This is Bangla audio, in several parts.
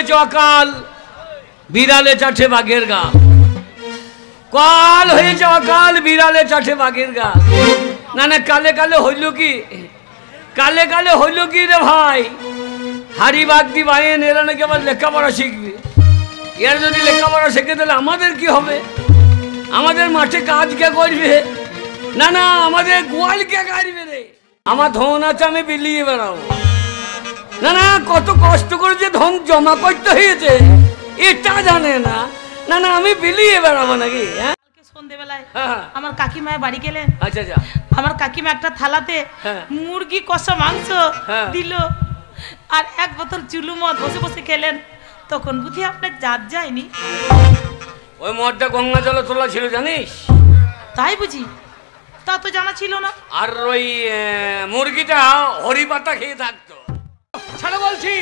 হয়েছে অকাল বিড়ালে চাটে বাঘের গা। কাল হয়েছে অকাল বিড়ালে চাটে বাঘের গা। না না কালে কালে হইল কি, কালে কালে হইল কি রে ভাই, হাড়ি বাগদি বাইন এরা নাকি আবার লেখাপড়া শিখবে। এর যদি লেখাপড়া শিখে তাহলে আমাদের কি হবে? আমাদের মাঠে কাজ কে করবে? না না আমাদের গোয়াল কে কাটবে রে? আমার ধন আছে আমি বিলিয়ে বেড়াবো। না না কত কষ্ট করে যে ধন জমা করতে হয়েছে এটা জানে না। না না আমি বিলিয়ে বেড়াবো নাকি? হ্যাঁ সন্ধ্যেবেলায় আমার কাকিমা বাড়ি গেলেন। আচ্ছা আচ্ছা। আমার কাকিমা একটা থালাতে মুরগি কষা মাংস দিল আর এক বোতল চুলু মদ বসে বসে খেলেন। তখন বুঝি আপনার জাত যায়নি। ওই মদটা গঙ্গা জলে তোলা ছিল জানিস? তাই বুঝি? তা তো জানা ছিল না। আর ওই মুরগিটা হরি পাতা খেয়ে থাকতো। ছাড়া বলছি।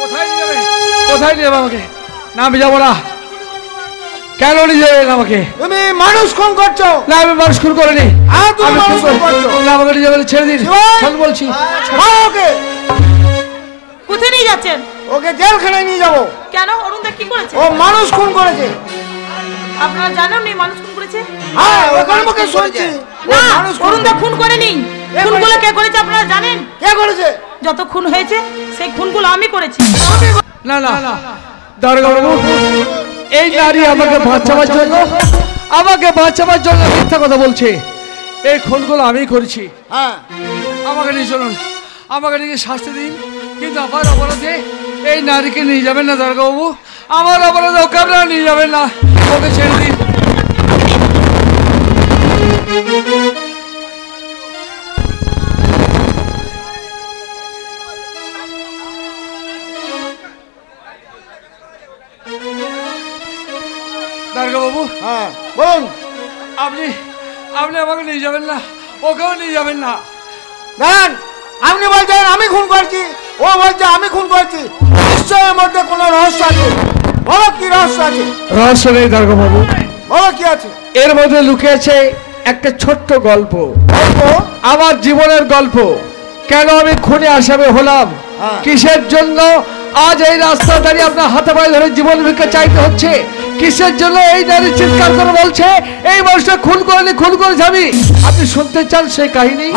কোথায় নিয়ে যাবে? কোথায় নিয়ে যাবে আমাকে? না আমি যাবো না। কেন নিয়ে যাবেন আমাকে? তুমি মানুষ খুন করছো। না আমি মানুষ খুন করিনি। তুমি মানুষ খুন করছো। না আমাকে নিয়ে যাবেন, ছেড়ে দিন। ছাড় বলছি। ওকে কোথায় নিয়ে যাচ্ছেন? ওকে জেলখানায় নিয়ে যাবো। কেন? অরুণদা কি করেছে? ও মানুষ খুন করেছে। আপনারা জানেন নি মানুষ খুন করেছে? হ্যাঁ ওখানে মুখে শুনছি। না অরুণদা খুন করেনি। খুনগুলো কে করেছে আপনারা জানেন? কে করেছে? যত খুন হয়েছে সেই খুনগুলো আমি করেছি। না না দারোগা বাবু, এই নারী আমাকে বাঁচাবার জন্য মিথ্যা কথা বলছে। এই খুনগুলো আমি করেছি। হ্যাঁ আমাকে নিয়ে চলুন, আমাকে নিয়ে শাস্তি দিন। কিন্তু আমার অপরাধে এই নারীকে নিয়ে যাবেন না দারোগা বাবু। আমার অপরাধে ওকে আপনারা নিয়ে যাবেন না, ওকে ছেড়ে দিন। দারোগা বাবু, হ্যাঁ বলুন। আপনি আমাকে নিয়ে যাবেন না, ওকেও নিয়ে যাবেন না। দাঁড়ান, আপনি বলছেন আমি খুন করছি, ও বলছে আমি খুন করছি। নিশ্চয়ের মধ্যে কোনো রহস্য আছে। বলো কি রহস্য আছে? রহস্য নেই দারোগা বাবু, বলো কি আছে? এর মধ্যে লুকিয়েছে একটা ছোট্ট গল্প। আমার জীবনের গল্প। কেন আমি খুনে আসামি হলাম, কিসের জন্য আজ এই রাস্তা দাঁড়িয়ে আপনার হাতে পায়ে ধরে জীবন ভিক্ষা চাইতে হচ্ছে, কিসের জন্য এই নারী চিৎকার করে বলছে এই মানুষটা খুন করেছে আমি। আপনি শুনতে চান সেই কাহিনী?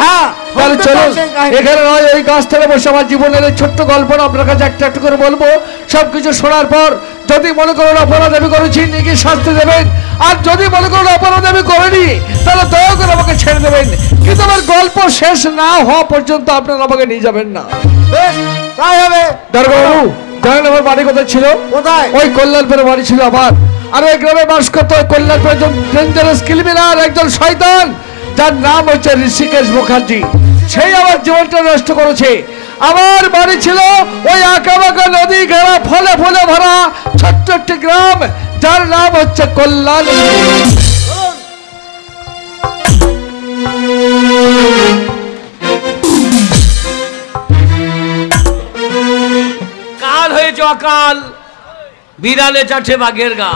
তাহলে চলুন, এখানে নয় ওই গাছ থেকে বসে আমার জীবনের ছোট্ট গল্পটা আপনার কাছে একটা একটা করে বলবো। সবকিছু শোনার পর যদি মনে করেন অপরাধ আমি করেছি নিজে শাস্তি দেবেন, আর যদি মনে করেন অপরাধ আমি করিনি তাহলে দয়া করে আমাকে ছেড়ে দেবেন। কিন্তু আমার গল্প শেষ না হওয়া পর্যন্ত আপনারা আমাকে নিয়ে যাবেন না। তাই হবে। দারোগা বাবু জানেন আমার বাড়ি কোথায় ছিল? কোথায়? ওই কল্যাণপুরে বাড়ি ছিল আমার। আর ওই গ্রামে বাস করতো ওই কল্যাণপুরে একজন ডেঞ্জারাস ক্রিমিনাল, একজন শয়তান, যার নাম হচ্ছে ঋষিকেশ মুখার্জি। সেই আমার জীবনটা নষ্ট করেছে। আমার বাড়ি ছিল ওই আঁকাবাঁকা নদী ঘেরা ফলে ফলে ভরা ছোট্ট একটি গ্রাম, যার নাম হচ্ছে কল্যাণ। কাল হয়েছে অকাল বিড়ালে চাটে বাঘের গা।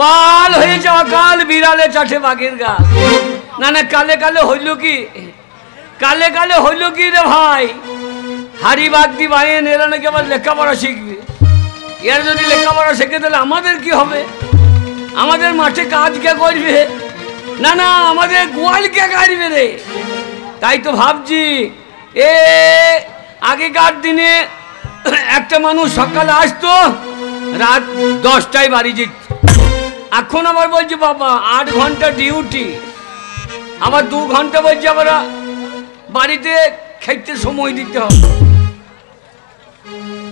কাল হয়েছে অকাল বিড়ালে চাটে বাঘের গা। না না কালে কালে হইল কি, কালে কালে হইল কি রে ভাই, হাড়ি বাগদি বাইন এরা নাকি আবার লেখাপড়া শিখবে। এর যদি লেখাপড়া শিখে তাহলে আমাদের কি হবে? আমাদের মাঠে কাজ কে করবে? না না আমাদের গোয়াল কে কাটবে রে? তাই তো ভাবছি আগেকার দিনে একটা মানুষ সকালে আসতো, রাত 10টায় বাড়ি যেত। এখন আবার বলছি বাবা 8 ঘন্টা ডিউটি, আবার 2 ঘন্টা বলছি আবার বাড়িতে খেতে সময় দিতে হবে।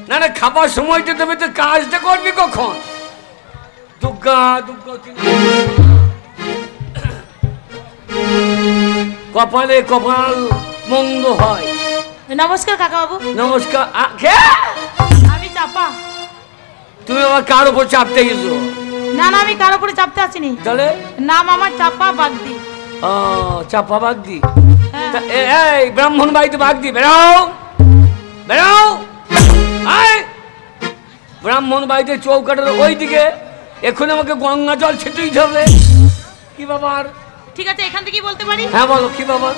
না না খাবার সময় দিতে হবে তো কাজটা করবি কখন? দুর্গা দুর্গা কপালে কপাল মন্দ হয়। নমস্কার কাকা বাবু। নমস্কার। আমি চাপা। তুমি আবার কার উপর চাপতে গেছো? না না আমি কার উপরে চাপতে আসিনি। তাহলে নাম আমার চাপা বাগদি। ও চাপা বাগদি। এই ব্রাহ্মণ বাড়িতে বাগদি বেরাও বেরাও। ব্রাহ্মণ বাড়িতে চৌকাটের ওই দিকে এখন আমাকে গঙ্গা জল ছেটেই হবে। কি ব্যাপার? ঠিক আছে এখান থেকেই বলতে পারি? হ্যাঁ বলো কি ব্যাপার?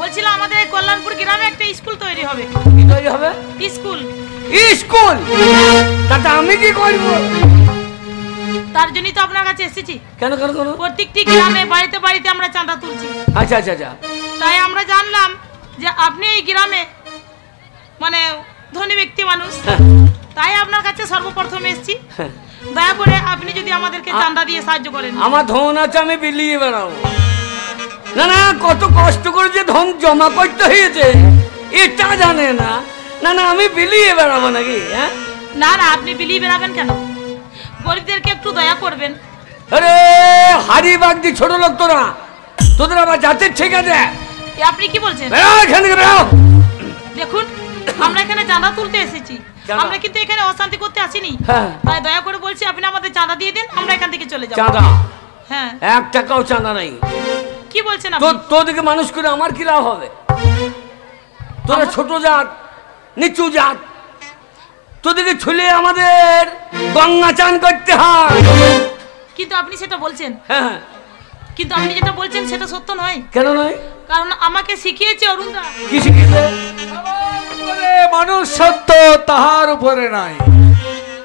বলছিলাম আমাদের কল্যাণপুর গ্রামে একটা স্কুল তৈরি হবে। কি তৈরি হবে? স্কুল। স্কুল তাতে আমি কি করব? তার জন্যই তো আপনার কাছে এসেছি। কেন কেন কেন? প্রত্যেকটি গ্রামে বাড়িতে বাড়িতে আমরা চাঁদা তুলছি। আচ্ছা আচ্ছা আচ্ছা। তাই আমরা জানলাম যে আপনি এই গ্রামে মানে ধনী ব্যক্তি মানুষ, তাই আপনার কাছে সর্বপ্রথম এসেছি। দয়া করে আপনি যদি আমাদেরকে চাঁদা দিয়ে সাহায্য করেন। আমার ধন আছে, আমি বিলিয়ে বেড়াবো। না না, কত কষ্ট করে যে ধন জমা করতে হয়েছে এটা জানে না। না না, আমি বিলিয়ে বেড়াবো নাকি? হ্যাঁ না না, আপনি বিলিয়ে বেড়াবেন কেন? গরিবদেরকে একটু দয়া করবেন। আরে হারি বাগদি ছোট লোক তোরা, তোদের আবার জাতের ঠিক আছে? আপনি কি বলছেন? বেড়াও এখান থেকে, বেড়াও। দেখুন, আমরা এখানে চাঁদা তুলতে এসেছি, আমরা কিন্তু এখানে অশান্তি করতে আসিনি। তাই দয়া করে বলছি আপনি আমাদের চাঁদা দিয়ে দিন, আমরা এখান থেকে চলে যাব। চাঁদা? হ্যাঁ। 1 টাকাও চাঁদা নাই। কি বলছেন আপনি? তোদেরকে মানুষ করে আমার কি লাভ হবে? তোরা ছোট জাত, নিচু জাত, তোদেরকে ছুলে আমাদের গঙ্গা চান করতে হয়। কিন্তু আপনি সেটা বলছেন। হ্যাঁ, কিন্তু আপনি যেটা বলছেন সেটা সত্য নয়। কেন নয়? কারণ আমাকে শিখিয়েছে অরুণদা। কি শিখিয়েছে? মানুষ সত্য, তাহার উপরে নাই।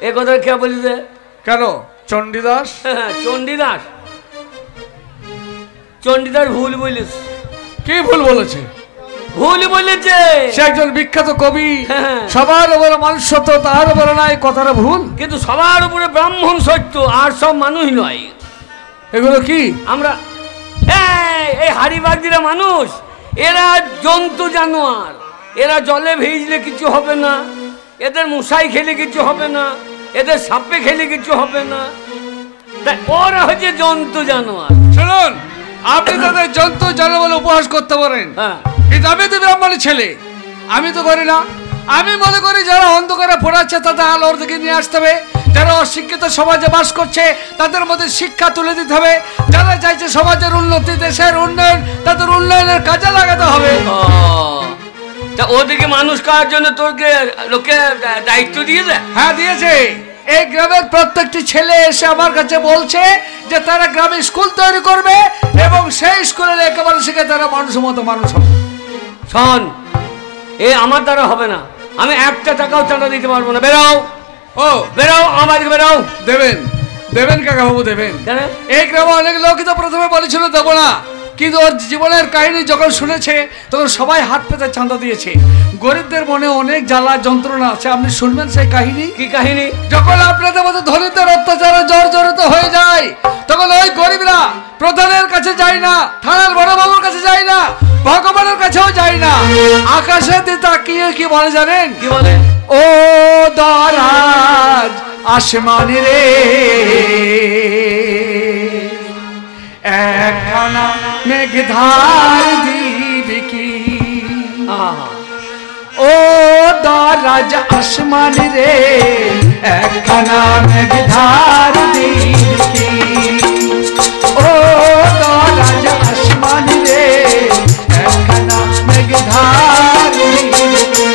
এ কথা কে বলিছে? কেন? চণ্ডীদাস। চণ্ডীদাস? চণ্ডীদাস ভুল বলিস। কি ভুল বলেছে? ভুল বলেছে। সে একজন বিখ্যাত কবি। সবার উপরে মানুষ সত্য, তাহার উপরে নাই, কথাটা ভুল। কিন্তু সবার উপরে ব্রাহ্মণ সত্য, আর সব মানুষ নয়। এগুলো কি? আমরা এই হাড়িবাগদিরা মানুষ, এরা জন্তু জানোয়ার। এরা জলে ভিজলে কিছু হবে না, এদের মশাই খেলে কিছু হবে না, এদের সাপে খেলে কিছু হবে না। তাই ওরা হচ্ছে জন্তু জানোয়ার। শুনুন, আপনি তাদের জন্তু জানোয়ার বলে উপহাস করতে পারেন, কিন্তু আমি তো ব্রাহ্মণের ছেলে, আমি তো করি না। আমি মনে করি যারা অন্ধকারে পড়াচ্ছে তাদের আলোর দিকে নিয়ে আসতে হবে, যারা অশিক্ষিত সমাজে বাস করছে তাদের মধ্যে শিক্ষা তুলে দিতে হবে, যারা চাইছে সমাজের উন্নতি, দেশের উন্নয়ন, তাদের উন্নয়নের কাজে লাগাতে হবে। তা ওদিকে মানুষ করার জন্য তোকে লোকে দায়িত্ব দিয়েছে? হ্যাঁ দিয়েছে। এই গ্রামের প্রত্যেকটি ছেলে এসে আমার কাছে বলছে যে তারা গ্রামে স্কুল তৈরি করবে এবং সেই স্কুলের একেবারে শিখে তারা মানুষের মতো মানুষ হবে। শোন, এ আমার দ্বারা হবে না, আমি 1 টাকাও চাঁদা দিতে পারবো না। বেরাও, ও বেরাও, আমাদেরকে বেরাও। দেবেন দেবেন কাকা বাবু, দেবেন। এই গ্রামে অনেক লোকই তো প্রথমে বলেছিল দেবো না, কিন্তু ওর জীবনের কাহিনী যখন শুনেছে তখন সবাই হাত পেতে চাঁদা দিয়েছে। গরিবদের মনে অনেক জ্বালা যন্ত্রণা আছে, আপনি শুনবেন সেই কাহিনী। কি কাহিনী? যখন আপনাদের মতো ধনীদের অত্যাচারে জর্জরিত হয়ে যায় তখন ওই গরিবরা প্রধানের কাছে যায় না, থানার বড় বাবুর কাছে যায় না, ভগবানের কাছেও যায় না, আকাশের দিকে তাকিয়ে কি বলে জানেন? কি বলে? ও দরাজ আসমানি রে, একখানা মেঘধার দিবি কি? ও দরাজ আসমানি রে, একখানা মেঘধার দিবি কি? ও দরাজ আসমানি রে, একখানা মেঘধার দিবি কি?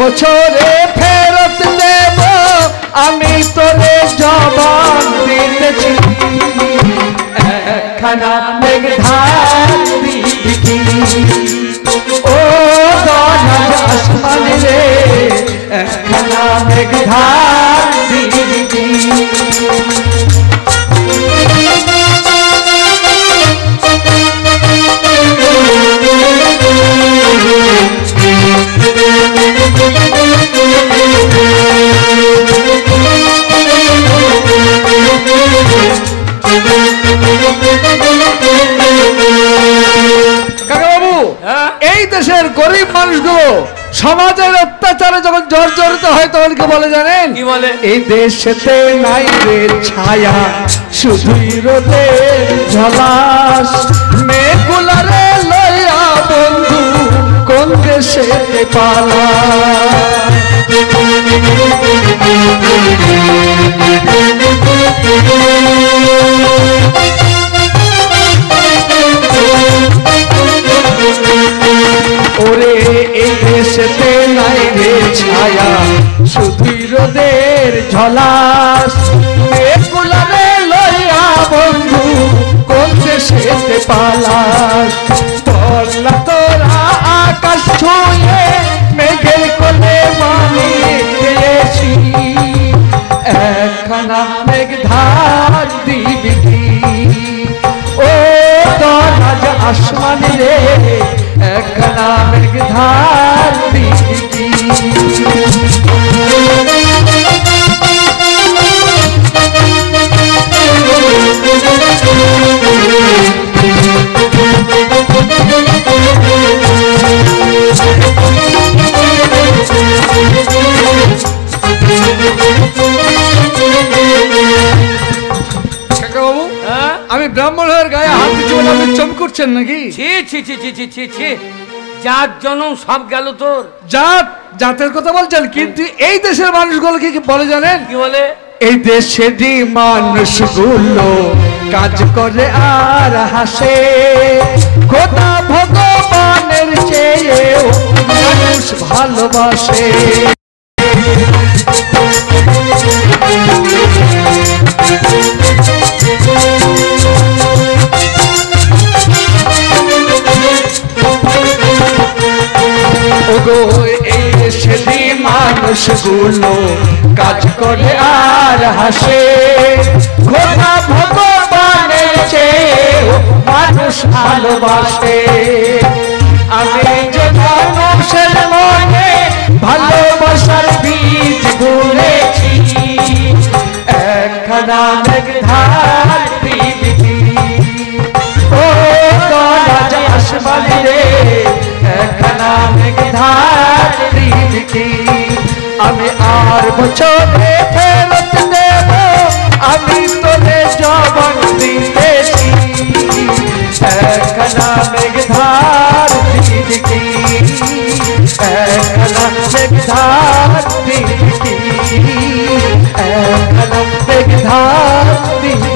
বছরে ফেরত দেব আমি তোরে জবান দিতেছি, একখানা মেঘধার দিবি কি? ও দরাজ আসমানি রে, একখানা মেঘধার দিবি কি? এই দেশের গরিব মানুষগুলো সমাজের অত্যাচারে যখন জর্জরিত হয় তখন কি বলে জানেন? কি বলে? এই দেশেতে নাই রে ছায়া, শুধুই রোদের ঝলাস, মেঘগুলারে লইয়া বন্ধু কোন দেশে পালা? ওরে এই দেশ দেশেতে নাই রে ছায়া শুধুই রোদের ঝলাস মেঘগুলারে লইয়া বন্ধু কোন দেশেতে পালাস বললা তোরা আকাশ ছুঁয়ে মেঘের কোলে মানি দিয়েছি একখানা মেঘ ধার দিবি ও দরাজ আসমান রে একখানা মেঘ ধার দিবি আমি ব্রাহ্মণের গায়ে হাত দিচ্ছি বলে আপনি চমকুচ্ছেন নাকি? ছি ছি ছি ছি ছি ছি ছি জাত জনম সব গেল তোর। জাতের কথা বলছেন, কিন্তু এই দেশের মানুষগুলো কি বলে জানেন? কি বলে? এই দেশেরই মানুষগুলো কাজ করে আর হাসে খোদা ভগবানের চেয়েও মানুষ ভালোবাসে ওগো এই দেশেরই মানুষগুলো কাজ করে আর হাসে খোদা ভগবানের চেয়েও মানুষ ভালোবাসে আমি যে মানুষের মনে ভালোবাসার বীজ বুনেছি একখানা মেঘ ধার দিবি ও দরাজ আসমান রে একখানা মেঘ ধার দিবি আমি আর বছরে ফেরত দেব আমি তোরে জবান দিতেছি একখানা মেঘ ধার দিবি একখানা মেঘ ধার দিবি একখানা মেঘ ধার দিবি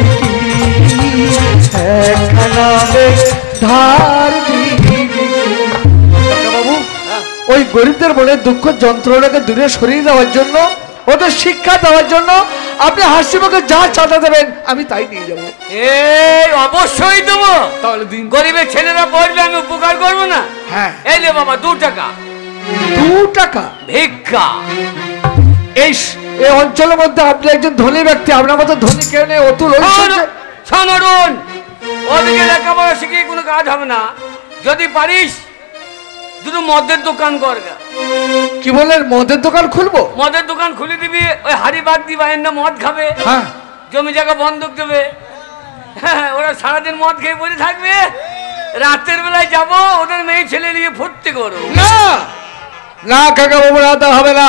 একখানা মেঘ ধার দিবি। বাবু ওই গরিবদের মনে দুঃখ যন্ত্রণাকে দূরে সরিয়ে দেওয়ার জন্য ওদের শিক্ষা দেওয়ার জন্য আপনি হাসিমুখে যা চাঁদা দেবেন আমি তাই নিয়ে যাবো। এই অবশ্যই দেবো। তাহলে দিন। গরিবের ছেলেরা পড়বে আমি উপকার করবো না? হ্যাঁ। এই নে বাবা 2 টাকা। 2 টাকা ভিক্ষা। এই অঞ্চলের মধ্যে আপনি একজন ধনী ব্যক্তি, আপনার মতো ধনী কেউ নেই। অতুল শোনুন, ওদিকে লেখাপড়া শিখিয়ে কোনো কাজ হবে না। যদি পারিস দুটো মদের দোকান কর। কি বলেন? মদের দোকান খুলবো? মদের দোকান খুলে দিবি, ওই হাড়ি বাদ দিবা, এর না মদ খাবে। হ্যাঁ। জমি জায়গা বন্ধক দেবে। হ্যাঁ, ওরা সারাদিন মদ খেয়ে বসে থাকবে, রাতের বেলায় যাবো ওদের মেয়ে ছেলে নিয়ে ফুর্তি করো। না না কাকা বাবু, তা হবে না।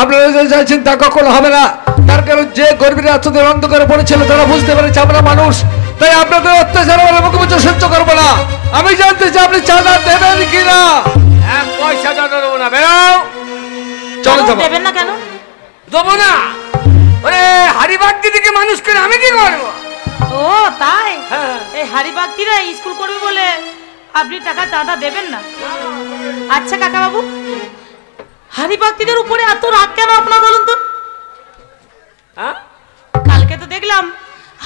আপনারা যে চাইছেন তা কখনো হবে না। তার কারণ যে গরিবের এতদিন অন্ধকারে পড়েছিল তারা বুঝতে পেরেছে আমরা মানুষ, তাই আপনাদের অত্যাচার মুখে মুখে সহ্য করবো না। আমি জানতে চাই আপনি চাঁদা দেবেন কিনা? 1 পয়সা চাঁদা দেবো না। বেরো। চলো যাবো। দেবেন না কেন? দেবো না। ওরে হারিবাগ দিদিকে মানুষ করে আমি কি করবো? ও তাই? এই হারিবাগটিরা স্কুল করবে বলে আপনি টাকা চাঁদা দেবেন না? আচ্ছা কাকা বাবু, হারিবাগটিদের উপরে এত রাগ কেন আপনার বলুন তো? কালকে তো দেখলাম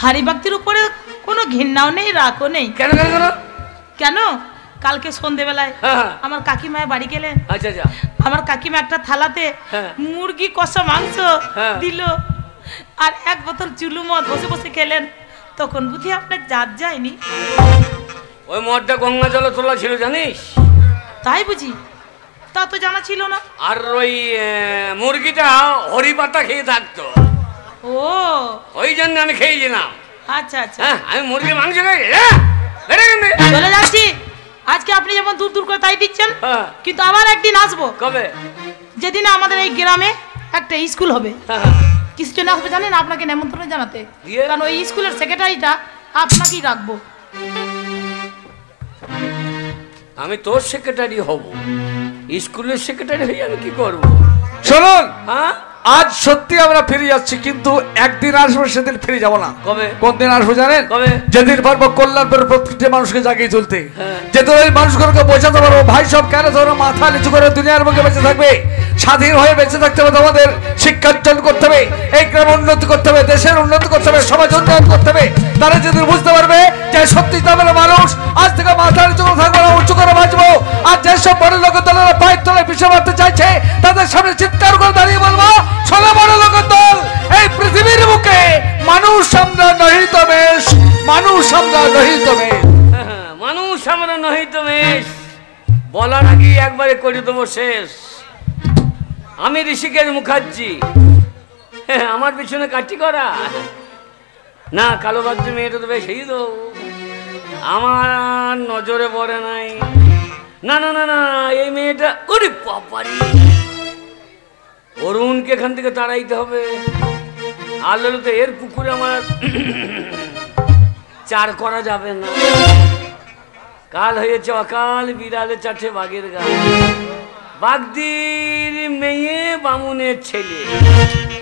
হারিবাগটির উপরে কোনো ঘৃণাও নেই, রাগও নেই। কেন কেন কেন কেন? কালকে সন্ধ্যেবেলায় আমার কাকিমায় বাড়ি গেলেন। আচ্ছা আচ্ছা। আমার কাকিমা একটা থালাতে মুরগি কষা মাংস দিল আর 1 বোতল চুলু মদ বসে বসে খেলেন। তখন বুঝি আপনার জাত যায়নি? ওই মদটা গঙ্গা জলে তোলা ছিল জানিস? তাই বুঝি? তা তো জানা ছিল না। আর ওই মুরগিটা হরি পাতা খেয়ে থাকতো। ও ওই জন্য আমি খেয়েছিলাম। আচ্ছা আচ্ছা। আমি মুরগি মাংস খাই। চলে যাচ্ছি। আজকে আপনি যেমন দূর দূর করে তাই দিচ্ছেন, কিন্তু আবার একদিন আসবো। কবে? যেদিন আমাদের এই গ্রামে একটা স্কুল হবে। কিছু জন্য আসবে জানেন? আপনাকে নেমন্ত্রণ জানাতে। কারণ ওই স্কুলের সেক্রেটারিটা আপনাকেই রাখবো। আমি তোর সেক্রেটারি হব? স্কুলের সেক্রেটারি হয়ে আমি কি করব? শুনুন, আজ সত্যি আমরা ফিরে যাচ্ছি, কিন্তু একদিন আসবো, সেদিন ফিরে যাবো না। কবে? কোন দিন আসবো জানেন? কবে? যেদিন পারবো কল্যাণপুরের প্রত্যেকটি মানুষকে জাগিয়ে তুলতে, হ্যাঁ। যেদিন ওই মানুষগুলোকে বোঝাতে পারবো ভাই সব কেন তোমরা মাথা নিচু করে দুনিয়ার বুকে বেঁচে থাকবে, স্বাধীন হয়ে বেঁচে থাকতে হবে, তোমাদের শিক্ষার্জন করতে হবে, এই গ্রাম উন্নতি করতে হবে, দেশের উন্নতি করতে হবে, সমাজ উন্নয়ন করতে হবে। তারা যেদিন বুঝতে পারবে যে সত্যি তাদের মানুষ, আজ থেকে মাথা নিচু করে থাকবো না, উঁচু করে বাঁচবো। আর যেসব বড় লোক দলেরা পায়ের তলায় পিছিয়ে মারতে চাইছে, তাদের সামনে চিৎকার করে দাঁড়িয়ে বলবো, শোনো বড় লোক দল, এই পৃথিবীর বুকে মানুষ আমরা নহি তমেশ, মানুষ আমরা নহি তমেশ। মানুষ আমরা নহি তমেশ বলার আগে একবারে করে দেবো শেষ। আমি ঋষিকেশ মুখার্জি, আমার পিছনে কাটি করা না, কালো বাদ্রি মেয়েটা তো বেশ সেই তো আমার নজরে পড়ে নাই। না না না না, এই মেয়েটা ওরে বাবারি, অরুণকে এখান থেকে তাড়াইতে হবে। আলো তো এর পুকুরে আমার চার করা যাবে না। কাল হয়েছে অকাল, বিড়ালে চাটে বাঘের গান। বাগদির মেয়ে বামুনের ছেলে,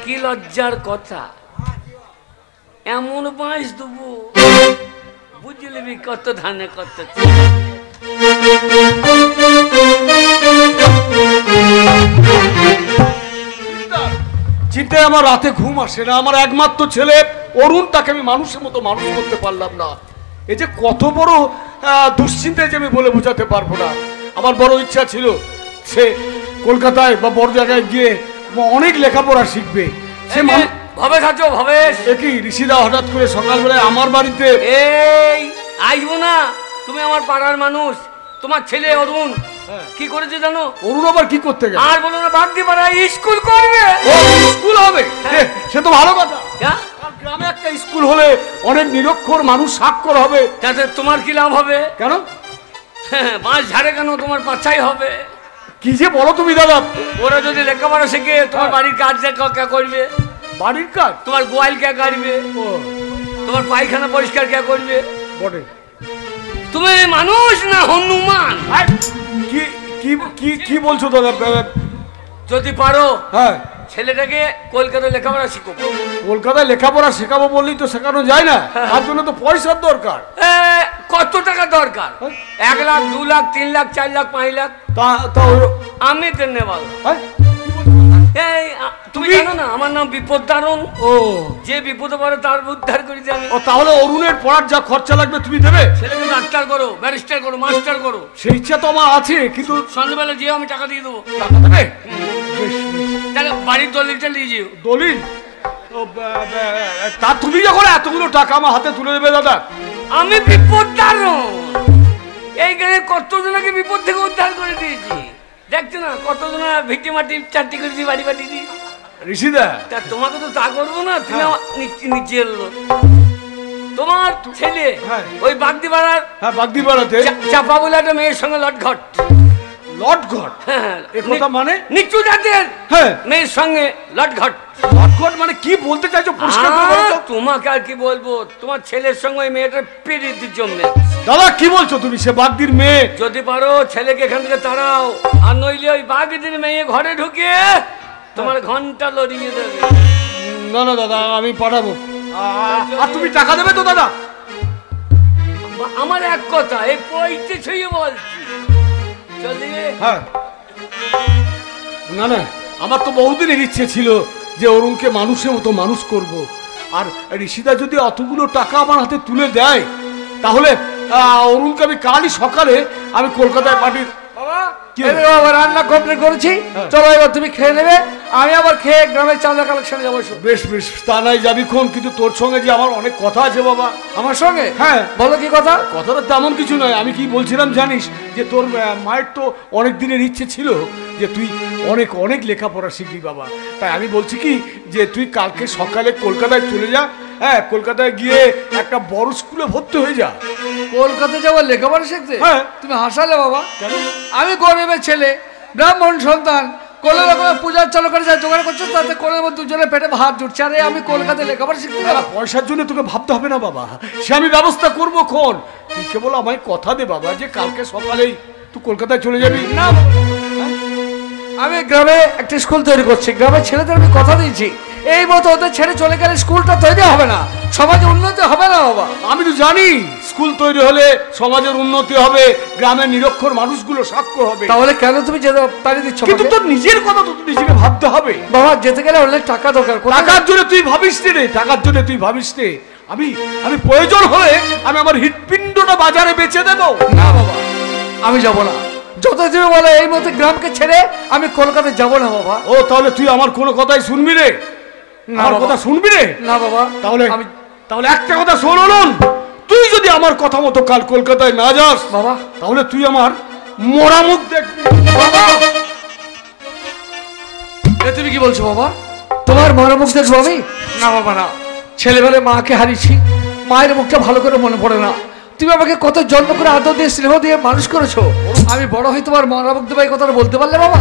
কি লজ্জার কথা, এমন বাঁশ দেবো বুঝলি কত ধানে কত। চিন্তায় আমার রাতে ঘুম আসে না। আমার একমাত্র ছেলে অরুণ, তাকে আমি মানুষের মতো মানুষ করতে পারলাম না। এই যে কত বড় দুশ্চিন্তায় যে আমি বলে বোঝাতে পারবো না। আমার বড় ইচ্ছা ছিল সে কলকাতায় বা বড় জায়গায় গিয়ে অনেক লেখাপড়া শিখবে। সে ভবে খাচ্ছ ভবে কি ঋষিদা হঠাৎ করে সকালবেলায় আমার বাড়িতে এই আসবো না, তুমি আমার পাড়ার মানুষ, তোমার ছেলে অরুণ কি করেছে জানো? অরুণ আবার কি করতে গেল? আর বলো না, বাগদি পাড়ায় স্কুল করবে। ও স্কুল হবে, সে তো ভালো কথা। গ্রামে একটা স্কুল হলে অনেক নিরক্ষর মানুষ স্বাক্ষর হবে, তাতে তোমার কি লাভ হবে? কেন? বাঁশ ঝাড়ে কেন, তোমার পাছাই হবে। কি যে বলো তুমি দাদা। ওরা যদি লেখাপড়া শিখে তোমার বাড়ির কাজ কে করবে? বাড়ির কাজ? তোমার গোয়াল কে কাটবে? তোমার পায়খানা পরিষ্কার কে করবে? বটে। তুমি মানুষ না হনুমান? কি কি কি কি বলছো দাদা? যদি পারো হ্যাঁ ছেলেটাকে কলকাতায় লেখাপড়া শিখো। কলকাতায় লেখাপড়া শেখাবো বললেই তো শেখানো যায় না, তার জন্য তো পয়সার দরকার। কত টাকা দরকার? 1 লাখ, 2 লাখ, 3 লাখ, 4 লাখ, 5 লাখ। আমি তেমনি বল। তুমি জানো না আমার নাম বিপদ দারুণ? ও, যে বিপদে পড়ে তার উদ্ধার করে জানি। ও, তাহলে অরুণের পড়ার যা খরচা লাগবে তুমি দেবে? ছেলেকে ডাক্তার করো, ব্যারিস্টার করো, মাস্টার করো। সেই ইচ্ছা তো আমার আছে, কিন্তু সন্ধ্যাবেলা যেও আমি টাকা দিয়ে দেবো। টাকা দেবে? তাহলে বাড়ির দলিলটা নিয়ে যেও। দলিল? তা তুমি যখন এতগুলো টাকা আমার হাতে তুলে দেবে দাদা? আমি বিপদ দারুণ, এই গায়ে কতজনকে বিপদ থেকে উদ্ধার করে দিয়েছি। দেখছো না কতজন ভিটি মাটি চারটি করে দিয়ে বাড়ি পাঠিয়ে দিই। ঋষিদা, তা তোমাকে তো তা করবো না, তুমি নিচে এলো। তোমার ছেলে ওই বাগদি পাড়ার, হ্যাঁ বাগদি পাড়াতে চাপা বলে একটা মেয়ের সঙ্গে লটঘট। লটঘট? এ কথা মানে? নিচু জাতের মেয়ের সঙ্গে লটঘট। লটঘট মানে কি বলতে চাইছো? পরিষ্কার করে বলো তো। তোমাকে আর কি বলবো, তোমার ছেলের সঙ্গে ওই মেয়েটার পেরিয়ে জমবে। দাদা কি বলছো তুমি? সে বাগদির মেয়ে? যদি পারো ছেলেকে এখান থেকে তাড়াও, আর নইলে ওই বাগদির মেয়ে ঘরে ঢুকিয়ে তোমার ঘন্টা লড়িয়ে দেবে। না না দাদা, আমি পাঠাবো। আর তুমি টাকা দেবে তো দাদা? আমার এক কথা, এই পয়তে ছুঁয়ে বলছি। হ্যাঁ, না না, আমার তো বহুদিনের ইচ্ছে ছিল যে অরুণকে মানুষের মতো মানুষ করব। আর ঋষিদা যদি অতগুলো টাকা আমার হাতে তুলে দেয়, তাহলে অরুণকে আমি কালই সকালে আমি কলকাতায় পাঠিয়ে। রান্না কমপ্লিট করেছি, চলো এবার তুমি খেয়ে নেবে, আমি আবার খেয়ে গ্রামের চাঁদা কালেকশনে যাবো। বেশ বেশ, তা নাই যাবি কোন, কিন্তু তোর সঙ্গে যে আমার অনেক কথা আছে বাবা। আমার সঙ্গে? হ্যাঁ বলো কি কথা? কথাটা তেমন কিছু নয়, আমি কি বলছিলাম জানিস, যে তোর মায়ের তো অনেক দিনের ইচ্ছে ছিল যে তুই অনেক অনেক লেখাপড়া শিখবি বাবা। তাই আমি বলছি কি, যে তুই কালকে সকালে কলকাতায় চলে যা। হ্যাঁ, কলকাতায় গিয়ে একটা বড় স্কুলে ভর্তি হয়ে যা। কলকাতায় যাবো লেখাপড়া শিখতে? হ্যাঁ। তুমি হাসালে বাবা। কেন? আমি গরিবের ছেলে, ব্রাহ্মণ সন্তান, কোলে রকমের পূজার চালু করে যায় জোগাড় করছো, তাতে কোলের মধ্যে দুজনে পেটে ভাত জুটছে। আরে আমি কলকাতায় লেখাপড়া শিখতে যাবো? পয়সার জন্য তোকে ভাবতে হবে না বাবা, সে আমি ব্যবস্থা করবো খন। তুই কেবল আমায় কথা দে বাবা, যে কালকে সকালেই তুই কলকাতায় চলে যাবি। না আমি গ্রামে একটা স্কুল তৈরি করছি, গ্রামের ছেলেদের আমি কথা দিয়েছি এই মতো ওদের ছেড়ে চলে গেলে স্কুলটা তৈরি হবে না, সমাজে উন্নতি হবে না বাবা। আমি তো জানি স্কুল তৈরি হলে সমাজের উন্নতি হবে, গ্রামের নিরক্ষর মানুষগুলো সাক্ষর হবে। তাহলে কেন তুমি যেতে তাড়িয়ে দিচ্ছ? কিন্তু তোর নিজের কথা তো নিজেকে ভাবতে হবে বাবা, যেতে গেলে অনেক টাকা দরকার। টাকার জন্য তুই ভাবিস রে, টাকার জন্য তুই ভাবিস রে। আমি প্রয়োজন হলে আমি আমার হৃৎপিণ্ডটা বাজারে বেচে দেবো। না বাবা, আমি যাব না। যত তুমি বলো এই মতো গ্রামকে ছেড়ে আমি কলকাতায় যাব না বাবা। ও তাহলে তুই আমার কোনো কথাই শুনবি রে? আমার কথা শুনবি রে? না বাবা। তাহলে একটা কথা শোন, তুই যদি আমার কথা মতো কাল কলকাতায় না যাস বাবা, তাহলে তুই আমার মরা মুখ দেখবি। বাবা, এ তুমি কি বলছো বাবা? তোমার মরা মুখ দেখবো আমি? না বাবা না, ছেলেবেলে মাকে হারিয়েছি, মায়ের মুখটা ভালো করে মনে পড়ে না। তুমি আমাকে কত জন্ম করে আদর দিয়ে স্নেহ দিয়ে মানুষ করেছো, আমি বড় হয়ে তোমার মরা মুখ দেবো এই কথাটা বলতে পারলে বাবা?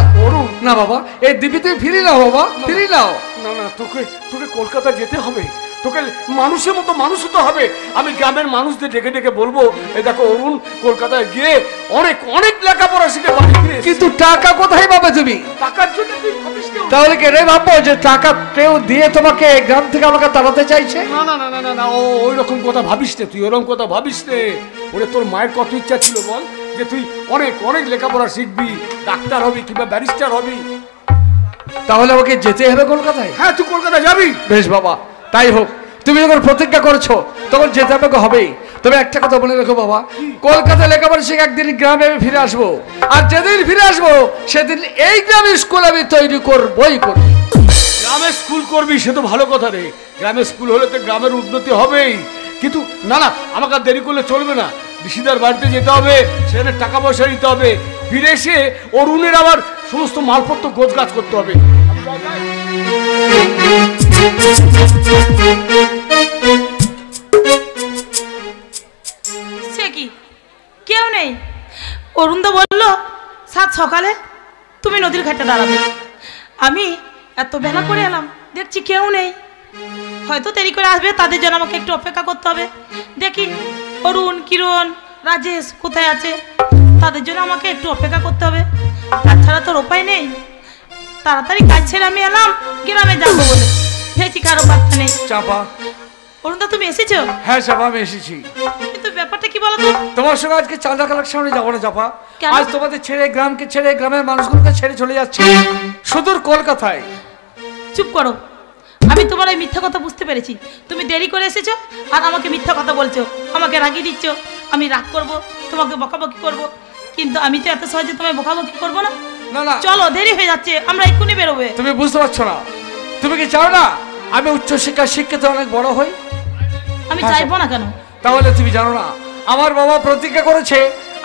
না বাবা, এই দিবি তুমি ফিরে নাও বাবা, ফিরে নাও। না না, তোকে কলকাতা যেতে হবে, তোকে মানুষের মতো মানুষ হতে হবে। আমি গ্রামের মানুষদের ডেকে ডেকে বলবো, এই দেখো অরুণ কলকাতায় গিয়ে অনেক অনেক লেখাপড়া শিখে বাড়ি ফিরে। কিন্তু টাকা কোথায় পাবে তুমি? টাকার জন্য তুই ভাবিস তাহলে কেটে ভাববো যে টাকা কেউ দিয়ে তোমাকে গ্রাম থেকে আমাকে তাড়াতে চাইছে? না না না না না, ওই রকম কথা ভাবিস নে, তুই ওরকম কথা ভাবিস নে। ওরে তোর মায়ের কত ইচ্ছা ছিল বল, যে তুই অনেক অনেক লেখাপড়া শিখবি, ডাক্তার হবি কিংবা ব্যারিস্টার হবি। তাহলে আমাকে যেতে হবে কলকাতায়? হ্যাঁ, তুই কলকাতা যাবি। বেশ বাবা, তাই হোক। তুমি যখন প্রতিজ্ঞা করছো তখন যেতে আমাকে হবেই। তবে একটা কথা বলে রেখো বাবা, কলকাতায় লেখাপড়া শিখে একদিন গ্রামে আমি ফিরে আসবো, আর যেদিন ফিরে আসবো সেদিন এই গ্রামের স্কুল আমি তৈরি করবই করবো। গ্রামে স্কুল করবি সে তো ভালো কথা রে, গ্রামে স্কুল হলে তো গ্রামের উন্নতি হবেই। কিন্তু না না, আমাকে আর দেরি করলে চলবে না, ঋষিদার বাড়িতে যেতে হবে, সেখানে টাকা পয়সা নিতে হবে, ফিরে এসে অরুণের আবার সমস্ত মালপত্র গোছগাছ করতে হবে। সে কি কেউ নেই? অরুণদা বলল সাত সকালে তুমি নদীর ঘাটে দাঁড়াবে। আমি এত বেলা করে এলাম, দেখছি কেউ নেই। হয়তো দেরি করে আসবে, তাদের জন্য আমাকে একটু অপেক্ষা করতে হবে। দেখি অরুণ, কিরণ, রাজেশ কোথায় আছে, তাদের জন্য আমাকে একটু অপেক্ষা করতে হবে। তাছাড়া তোর উপায় নেই। তাড়াতাড়ি কাজ ছেড়ে আমি এলাম গ্রামে যাবো বলে, দেখছি কারো বার্তা নেই। চাপা, অরুণদা তুমি এসেছো? হ্যাঁ চাপা, আমি এসেছি। কিন্তু ব্যাপারটা কি বলো তো? তোমার সঙ্গে আজকে চাঁদা কালেকশনে যাবো না চাপা। কেন? আজ তোমাদের ছেড়ে, গ্রামকে ছেড়ে, গ্রামের মানুষগুলোকে ছেড়ে চলে যাচ্ছি সুদূর কলকাতায়। চুপ করো, আমি তোমার এই মিথ্যা কথা বুঝতে পেরেছি। তুমি দেরি করে এসেছো আর আমাকে মিথ্যা কথা বলছো, আমাকে রাগিয়ে দিচ্ছ। আমি রাগ করব, তোমাকে বকাবকি করব, কিন্তু আমি তো এত সহজে তোমায় বকাবকি করবো না। না না, চলো, দেরি হয়ে যাচ্ছে, আমরা এক্ষুনি বেরোবে। তুমি বুঝতে পারছো না। তুমি কি চাও না আমি উচ্চশিক্ষা শিক্ষিত অনেক বড় হই? আমি চাইবো না কেন? তাহলে তুমি জানো না আমার বাবা প্রতিজ্ঞা করেছে,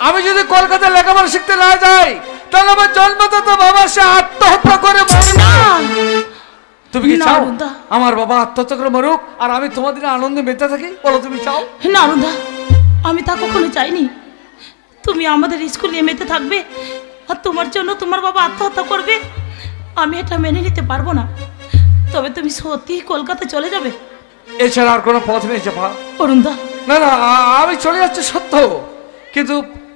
আমি যদি কলকাতায় লেখাপড়া শিখতে না যাই তাহলে আমার জন্মদাতা বাবা সে আত্মহত্যা করে মরবে। না, তুমি কি না, চাও অরুণদা। আমার বাবা আত্মহত্যা করে মরুক আর আমি তোমাদের আনন্দে মেতে থাকি? বলো তুমি চাও? না অরুণদা, আমি তা কখনো চাইনি। তুমি আমাদের স্কুল নিয়ে মেতে থাকবে আর তোমার জন্য তোমার বাবা আত্মহত্যা করবে, আমি এটা মেনে নিতে পারবো না। তবে তুমি সত্যি কলকাতা চলে যাবে? এছাড়া আর কোনো পথ নেই চাপা। অরুণদা, না না, আমি চলে যাচ্ছি সত্য, কিন্তু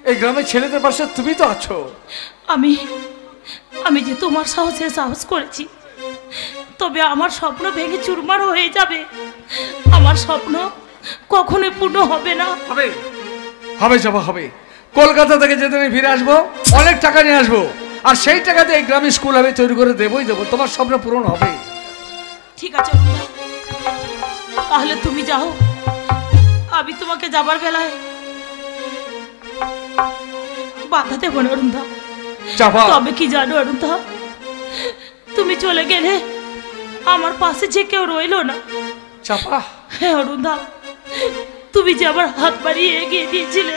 এই গ্রামের ছেলেদের পাশে তুমি তো আছো। আমি যে তোমার সাহসে সাহস করেছি, তবে আমার স্বপ্ন ভেঙে চুরমার হয়ে যাবে। আমার স্বপ্ন কখনোই পূর্ণ হবে না। হবে হবে চাপা, হবে। কলকাতা থেকে যেদিন ফিরে আসবো অনেক টাকা নিয়ে আসবো, আর সেই টাকাতে এই গ্রামের স্কুল আমি তৈরি করে দেবই দেবো, তোমার স্বপ্ন পূরণ হবে। ঠিক আছে অরুণদা, তাহলে তুমি যাও, আমি তোমাকে যাবার বেলায় বাধা দেবো না অরুণদা। চাপা, তবে কি জানো অরুণদা, তুমি চলে গেলে আমার পাশে যে কেউ রইলো না। চাপা, হ্যাঁ অরুণদা, তুমি যে আমার হাত বাড়িয়ে এগিয়ে দিয়েছিলে,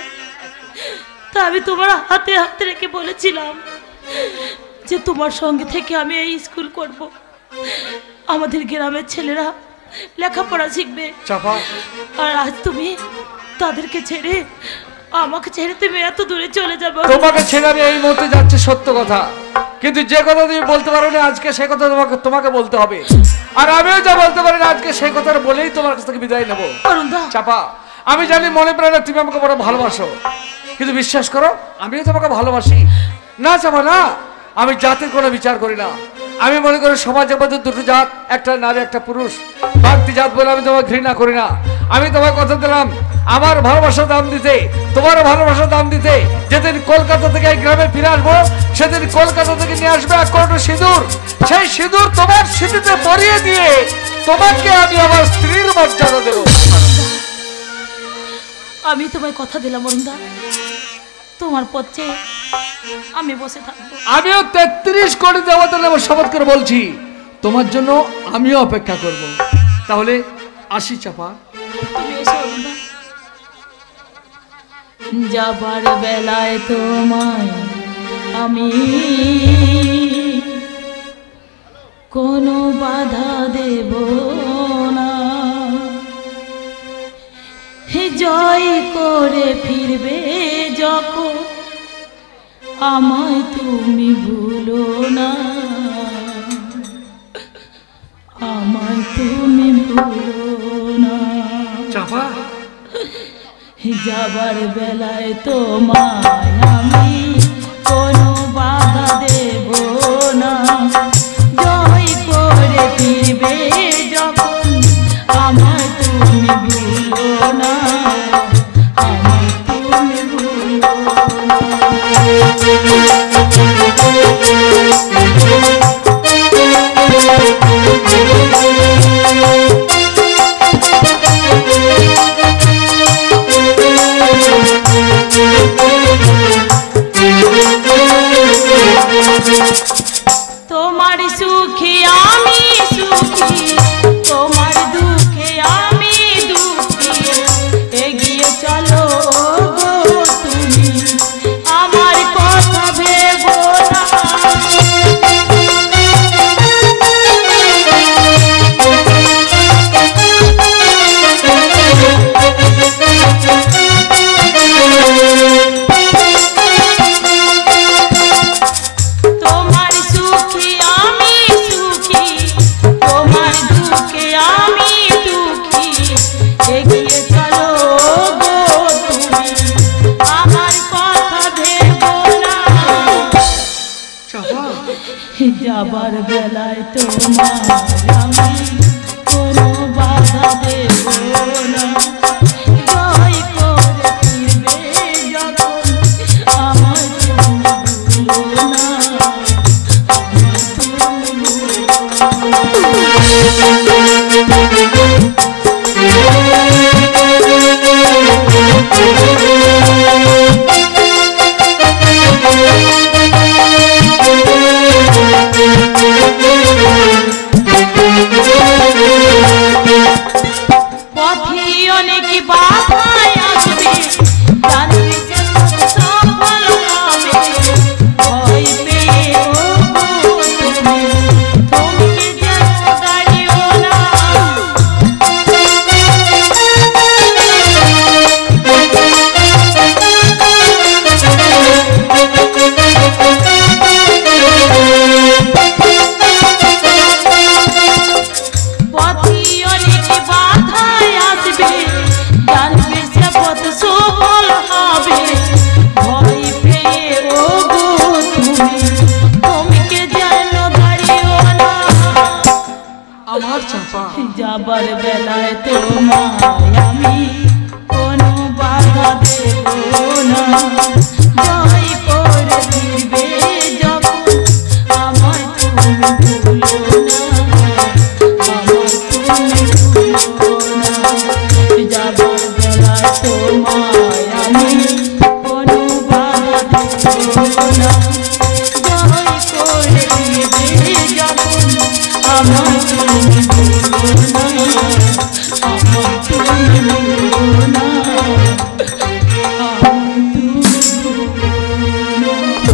তা আমি তোমার হাতে হাত রেখে বলেছিলাম যে তোমার সঙ্গে থেকে আমি এই স্কুল করব, আমাদের গ্রামের ছেলেরা লেখাপড়া শিখবে। চাপা, আর আজ তুমি তাদেরকে ছেড়ে, আমাকে ছেড়ে তুমি এত দূরে চলে যাবে। তোমাকে ছেড়ে আমি এই মুহূর্তে যাচ্ছি সত্য কথা, কিন্তু যে কথা তুমি বলতে পারো না আজকে সে কথা তোমাকে বলতে হবে, আর আমিও যা বলতে পারি না আজকে সেই কথাটা বলেই তোমার কাছ থেকে বিদায় নেবো। অরুণদা, চাপা, আমি জানি মনে প্রাণে তুমি আমাকে বড় ভালোবাসো, কিন্তু বিশ্বাস করো আমিও তোমাকে ভালোবাসি। না চাপা না, আমি জাতির কোনো বিচার করি না। আমি মনে করি সমাজের মধ্যে দুটো জাত, একটা নারী একটা পুরুষ। বাড়তি জাত বলে আমি তোমাকে ঘৃণা করি না। আমি তোমার কথা দিলাম আমার ভালোবাসা দাম দিতে, তোমার ভালোবাসা দাম দিতে। যেদিন কলকাতা থেকে এই গ্রামে ফিরে আসবো সেদিন কলকাতা থেকে নিয়ে আসবে এক কোটো সিঁদুর। সেই সিঁদুর তোমার স্মৃতিতে পরিয়ে দিয়ে তোমাকে আমি আমার স্ত্রীর মর্যাদা দেবো। আমি তোমায় কথা দিলাম অরুণদা, তোমার পথে আমি বসে থাকবো। আমিও 33 কোটি দেবতা নেব শপথ করে বলছি, তোমার জন্য আমিও অপেক্ষা করব। তাহলে আসি চাপা। তুমি এসো অরুণদা। যাবার বেলায় তোমায় আমি কোনো বাধা দেব না, জয় করে ফিরবে যখন আমায় তুমি ভুলো না, আমায় তুমি ভুলো না। চাপা যাবার বেলায় তোমায় আমি কোনো বাধা দেব না, জয় করে ফিরবে যখন আমায় তুমি ভুলো না, আমায় তুমি ভুলো তোমার সুখে আমি সুখী, তোমার দুঃখে আমি দুঃখী, এগিয়ে চলো গো তুমি, আমার কথা ভেবো না। তোমার সুখে আমি সুখী, তোমার দুঃখে আমি দুঃখী, এগিয়ে চলো গো তুমি, আমার কথা ভেবো না। চাপা যাবার বেলায় তোমার আমি কোনো বাধা দেব না, জয় করে ফিরবে যখন আমায় তুমি ভুলো না, আমায় তুমি পথে অনেক বাধায় আসবে, জানবে যে পথ সফল হবে, ভয় পেয়ে ওগো তুমি, থমকে যেন দাঁড়িও না। পথে অনেক বাধায় আসবে, জানবে সে পথ সফল হবে, ভয় পেয়ে ওগো তুমি, থমকে যেন দাঁড়িও না। আমার চাপা যাবার বেলায় তোমায় আমি কোনো বাধা দেব না, জয় করে ফিরবে যখন আমায় তুমি ভুলো না, আমায় তুমি ভুলো না। যাবার বেলায় তোমায় আমি কোনো বাধা দেব না, জয় করে ফিরবে যখন আমায় তুমি ভুলো না, আমায় তুমি ভুলো না, আমায় তুমি ভুলো না।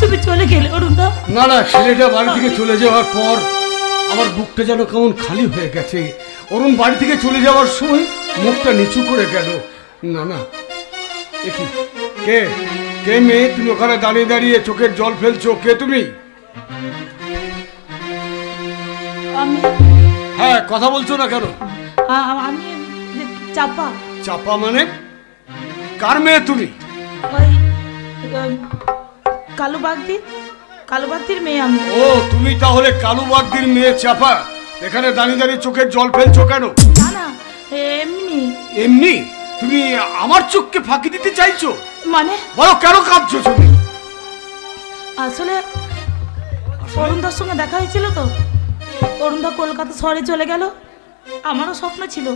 তুমি চলে গেলে অরুণদা। না না, ছেলেটা বাড়ি থেকে চলে যাওয়ার পর আমার বুকটা যেন কেমন খালি হয়ে গেছে। অরুণ বাড়ি থেকে চলে যাওয়ার সময় মুখটা নিচু করে গেল। না না, দেখি কে কে মেয়ে, তুমি ওখানে দাঁড়িয়ে দাঁড়িয়ে চোখের জল ফেলছো, কে তুমি? আমি হ্যাঁ, কথা বলছো না কেন? আমি চাপা। চাপা মানে? কার মেয়ে তুমি? ওই কালু বাগদির মেয়ে আমি। ও তুমি তাহলে কালু বাগদির মেয়ে চাপা, এখানে দাঁড়িয়ে দাঁড়িয়ে চোখের জল ফেলছো কেন? না না এমনি। এমনি? তুমি আমার চোখকে ফাঁকি দিতে চাইছো? মানে বলো কেন কাঁদছো তুমি? আসলে অরুণদার সঙ্গে দেখা হয়েছিল তো, অরুণদা কলকাতা শহরে চলে গেল। আমারও স্বপ্ন ছিল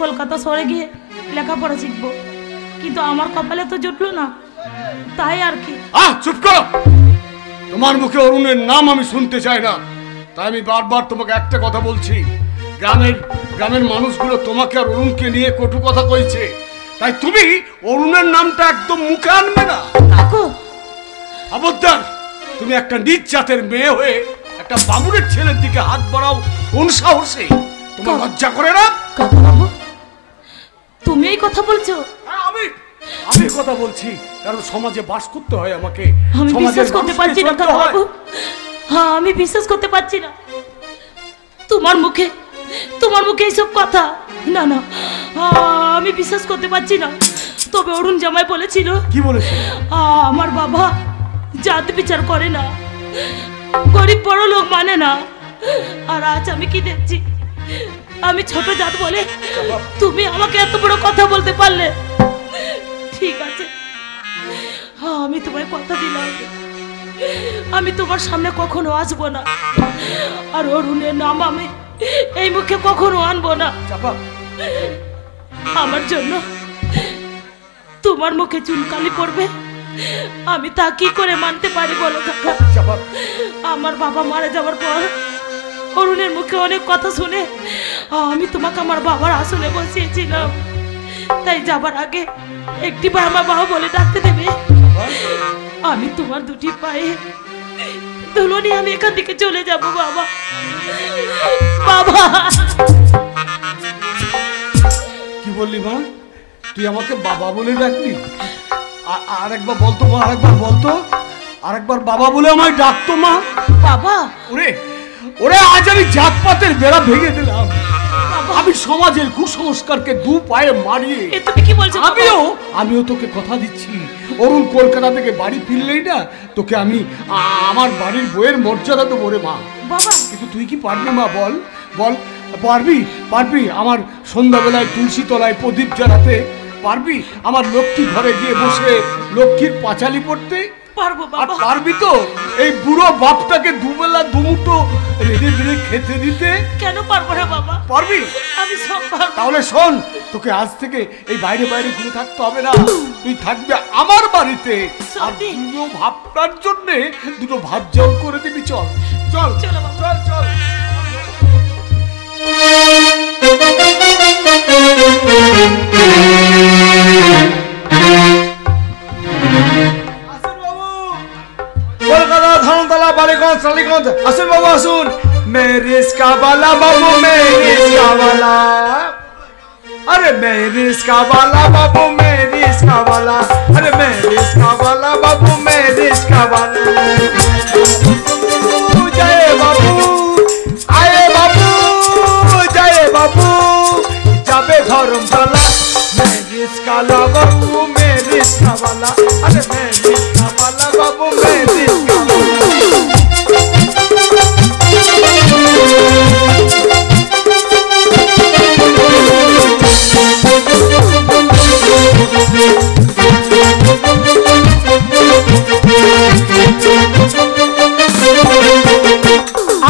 কলকাতা শহরে গিয়ে লেখাপড়া শিখবো, কিন্তু আমার কপালে তো জুটলো না, তাই আর কি। চুপ করো, তোমার মুখে অরুণের নাম আমি শুনতে চাই না। তাই আমি বারবার তোমাকে একটা কথা বলছি, গ্রামের মানুষগুলো তোমাকে আর অরুণকে নিয়ে কটু কথা কইছে, তাই তুমি অরুণের নামটা একদম মুখে আনবে না। কাকু খবরদার, তুমি একটা নিজ জাতের মেয়ে হয়ে একটা বামুনের ছেলের দিকে হাত বাড়াও কোন সাহসে? তোমার লজ্জা করে না? কাকু বাবু তুমি এই কথা বলছো? আমি কথা বলছি, কারণ সমাজে বাস করতে হয় আমাকে। আমি বিশ্বাস করতে পারছি না কাকু বাবু, হ্যাঁ আমি বিশ্বাস করতে পারছি না তোমার মুখে এইসব কথা। না না আমি বিশ্বাস করতে পারছি না। তবে অরুণ জামাই বলেছিল। কি বলেছে? আমার বাবা জাত বিচার করে না, গরিব বড় লোক মানে না। আর আজ আমি কি দেখছি, আমি ছোট জাত বলে তুমি আমাকে এত বড় কথা বলতে পারলে। ঠিক আছে, আমি তোমায় কথা দিলাম, আমি তোমার সামনে কখনো আসবো না, আর অরুণের নাম আমি এই মুখে কখনো আনবো না। আমার জন্য তোমার মুখে চুনকালি পড়বে, আমি তা কি করে মানতে পারি বলো কাকা? আমার বাবা মারা যাওয়ার পর অরুণের মুখে অনেক কথা শুনে আমি তোমাকে আমার বাবার আসনে বসিয়েছিলাম, তাই যাবার আগে একটি বার আমার বাবা বলে ডাকতে দেবে? আমি তোমার দুটি পায়ে ধুলো নিয়ে আমি এখান থেকে চলে যাব বাবা। বাবা কি বললি মা? তুই আমাকে বাবা বলে ডাকলি? আরেকবার বলতো মা, আরেকবার বাবা বলে আমায় ডাকতো মা। বাবা ওরে আজ আমি জাতপাতের বেড়া ভেঙে দিলাম, আমি সমাজের কুসংস্কারকে দু পায়ে মারিয়ে। তুমি কি বলছো? আমিও তোকে কথা দিচ্ছি, অরুণ কলকাতা থেকে বাড়ি ফিরলেই না তোকে আমি আমার বাড়ির বইয়ের মর্যাদা দেবো রে মা। বাবা কিন্তু তুই কি পারবি মা? বল পারবি আমার সন্ধ্যাবেলায় তুলসী তলায় প্রদীপ জ্বালাতে? পারবি আমার লক্ষ্মী ঘরে গিয়ে বসে লক্ষ্মীর পাঁচালি পড়তে? পারবো বাবা। পারবি তো এই বুড়ো বাপটাকে দুবেলা দুমুঠো রেঁধে বেড়ে খেতে দিতে? কেন পারবো না বাবা? পারবি? আমি সব পারবো। তাহলে শোন, তোকে আজ থেকে এই বাইরে ঘুরে থাকতে হবে না, তুই থাকবে আমার বাড়িতে। আর দুটো ভাবটার জন্য দুটো ভাত জল করে দিবি। চল চল চল চল চল। কলকাতা ধনতলা বালিগঞ্জ টালিগঞ্জ আসুন বাবু আসুন। মেরিস্কা বালা বাবু মেরিস্কা বালা, আরে মেরিস্কা বালা বাবু মেরিস্কা বালা, আরে মেরিস্কা বালা বাবু মেরিস্কা বালা। জয় বাবু আয়ে বাবু, জয় বাবু যাবে ধর্মতলা। মেরিস্কা বাবু মেরিস্কা বালা, আরে মেরিস্কা বালা বাবু মেরিস্কা বালা।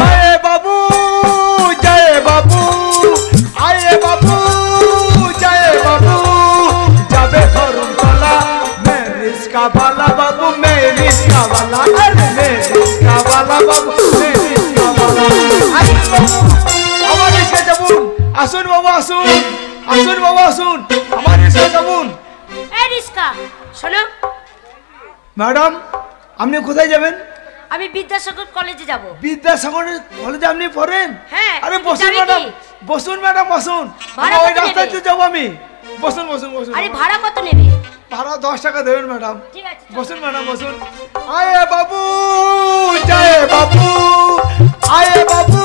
আয়ে বাবু জয় বাবু, আয়ে বাবু জয় বাবু যাবে ধর্মতলা। মেরিস্কা বালা বাবু মেরিস্কা বালা, আরে মেরিস্কা বালা বাবু মেরিস্কা বালা। আমার এসে যাবুন, আসুন বাবু আসুন, আসুন বাবু আসুন, আমার এসে যাবুন। এই রিস্কা শোনো। ম্যাডাম আপনি কোথায় যাবেন? আমি বিদ্যাসাগর কলেজে যাব। বিদ্যাসাগর কলেজে আপনি পড়েন? হ্যাঁ। আরে বসুন ম্যাডাম, বসুন ম্যাডাম বসুন, ভাড়া ওই কত রাস্তায় নেবে? যাবো আমি। বসুন বসুন বসুন। আরে ভাড়া কত নেবে? ভাড়া 10 টাকা দেবেন ম্যাডাম। ঠিক আছে চল। বসুন ম্যাডাম বসুন। আয়ে বাবু জয় বাবু, আয়ে বাবু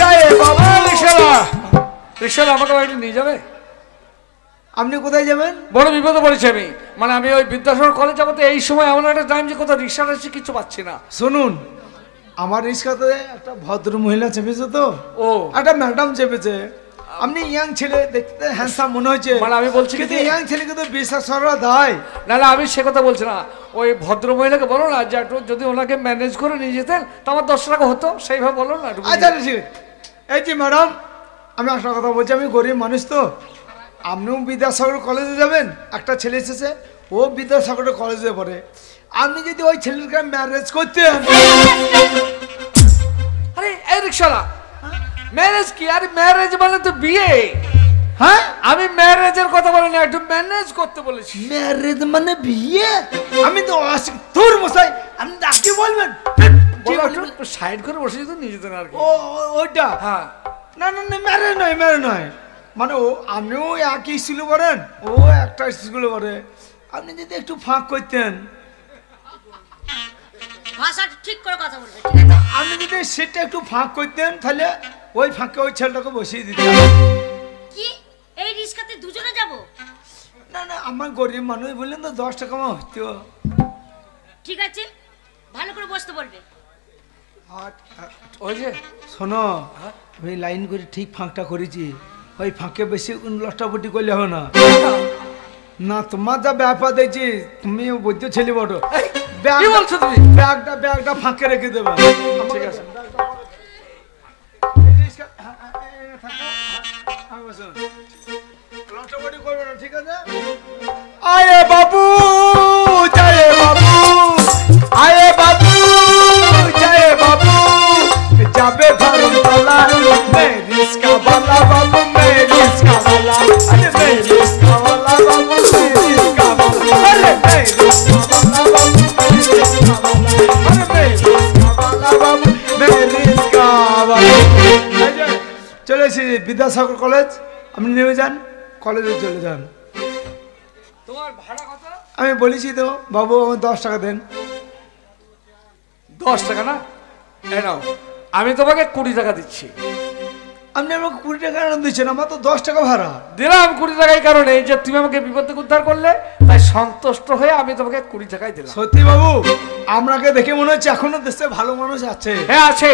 জয় বাবু। রিক্সাওয়ালা আমাকে বাড়ি নিয়ে যাবে? আপনি কোথায় যাবেন? বড় বিপদে পড়েছি আমি, মানে আমি ওই বিদ্যাসাগর কলেজ যাবো তো, এই সময় এমন একটা টাইম যে কোথাও রিক্সা টাক্সি কিছু পাচ্ছি না। শুনুন, আমার রিক্সাতে একটা ভদ্র মহিলা চেপেছে তো, ও একটা ম্যাডাম চেপেছে। আপনি ইয়াং ছেলে, দেখতে হ্যান্ডসাম মনে হচ্ছে, মানে আমি বলছি কিন্তু কি- ইয়াং ছেলেকে তো বিশ্বাস করা দায়। না না, আমি সে কথা বলছি না, ওই ভদ্র মহিলাকে বলো না যে একটু যদি ওনাকে ম্যানেজ করে নিয়ে যেতেন তো আমার 10 টাকা হতো, সেইভাবে বলো না একটু। আচ্ছা ঠিক আছে। এই যে ম্যাডাম, আমি একটা কথা বলছি, আমি গরিব মানুষ তো, আপনিও বিদ্যাসাগর কলেজে যাবেন, একটা ছেলে এসেছে ও বিদ্যাসাগর কলেজে পড়ে, আপনি যদি ওই ছেলেকে ম্যারেজ করতেন। আরে এই রিক্সাওয়ালা, ম্যারেজ কি? আরে ম্যারেজ মানে তো বিয়ে। হ্যাঁ, আমি ম্যারেজের কথা বলিনি, একটু ম্যানেজ করতে বলেছি। ম্যারেজ মানে বিয়ে? আমি তো তোর মশাই, আপনি কি বলবেন? কি বলো, বলবেন? একটু সাইড করে বসে যেত নিয়ে যেতেন আর কি। ওইটা হ্যাঁ, না না না, ম্যারেজ নয়, ম্যারেজ নয়, মানে ও আপনিও একই স্কুলে পড়েন, ও একটা স্কুলে পড়ে, আপনি যদি একটু ফাঁক করতেন, ভাষা ঠিক করে কথা বলবে, ঠিক আছে? আপনি যদি সেটা একটু ফাঁক করতেন, তাহলে ওই ফাঁকে ওই ছেলেটাকে বসিয়ে দিতেন। কি এই রিস্কাতে দুজনে যাব? না না, আমার গরিব মানুষ বললেন তো 10 টাকা আমার হতো। ঠিক আছে, ভালো করে বসতে বলবে। ওই যে শোনো, আমি লাইন করে ঠিক ফাঁকটা করেছি, ওই ফাঁকে বেশি লটাপটি করলে হবে না। না, তোমার যা ব্যাপার দেখছি, তুমি বৈদ্য ছেলে বটো, কি বলছো তুমি? ব্যাগটা ফাঁকে রেখে দেবে। ঠিক আছে। লটাপটি করবে না, ঠিক আছে? আয়ে বাবু, জয় বাবু, আয়ে বাবু, জয় বাবু, যাবে ধর্মতলা, মে রিস্কা वाला बाबू, মে রিস্কা वाला, अरे মে রিস্কা वाला बाबू, মে রিস্কা वाला, अरे মে রিস্কা वाला बाबू, মে রিস্কা वाला, अरे মে রিস্কা वाला बाबू, মে রিস্কা वाला। চলে এসেছি বিদ্যাসাগর কলেজ, আপনি নেমে যান, কলেজে চলে যান। তোমার ভাড়া কত? আমি বলেছি তো বাবু, আমার 10 টাকা দেন। 10 টাকা না, এই নাও, আমি তোমাকে 20 টাকা দিচ্ছি। আপনি আমাকে 20 টাকা কেন দিচ্ছেন? আমার তো 10 টাকা ভাড়া। দিলাম 20 টাকা এই কারণে যে তুমি আমাকে বিপদ থেকে উদ্ধার করলে, তাই সন্তুষ্ট হয়ে আমি তোমাকে 20 টাকাই দিলাম। সত্যি বাবু, আপনাকে দেখে মনে হচ্ছে এখনো দেশে ভালো মানুষ আছে। হ্যাঁ আছে,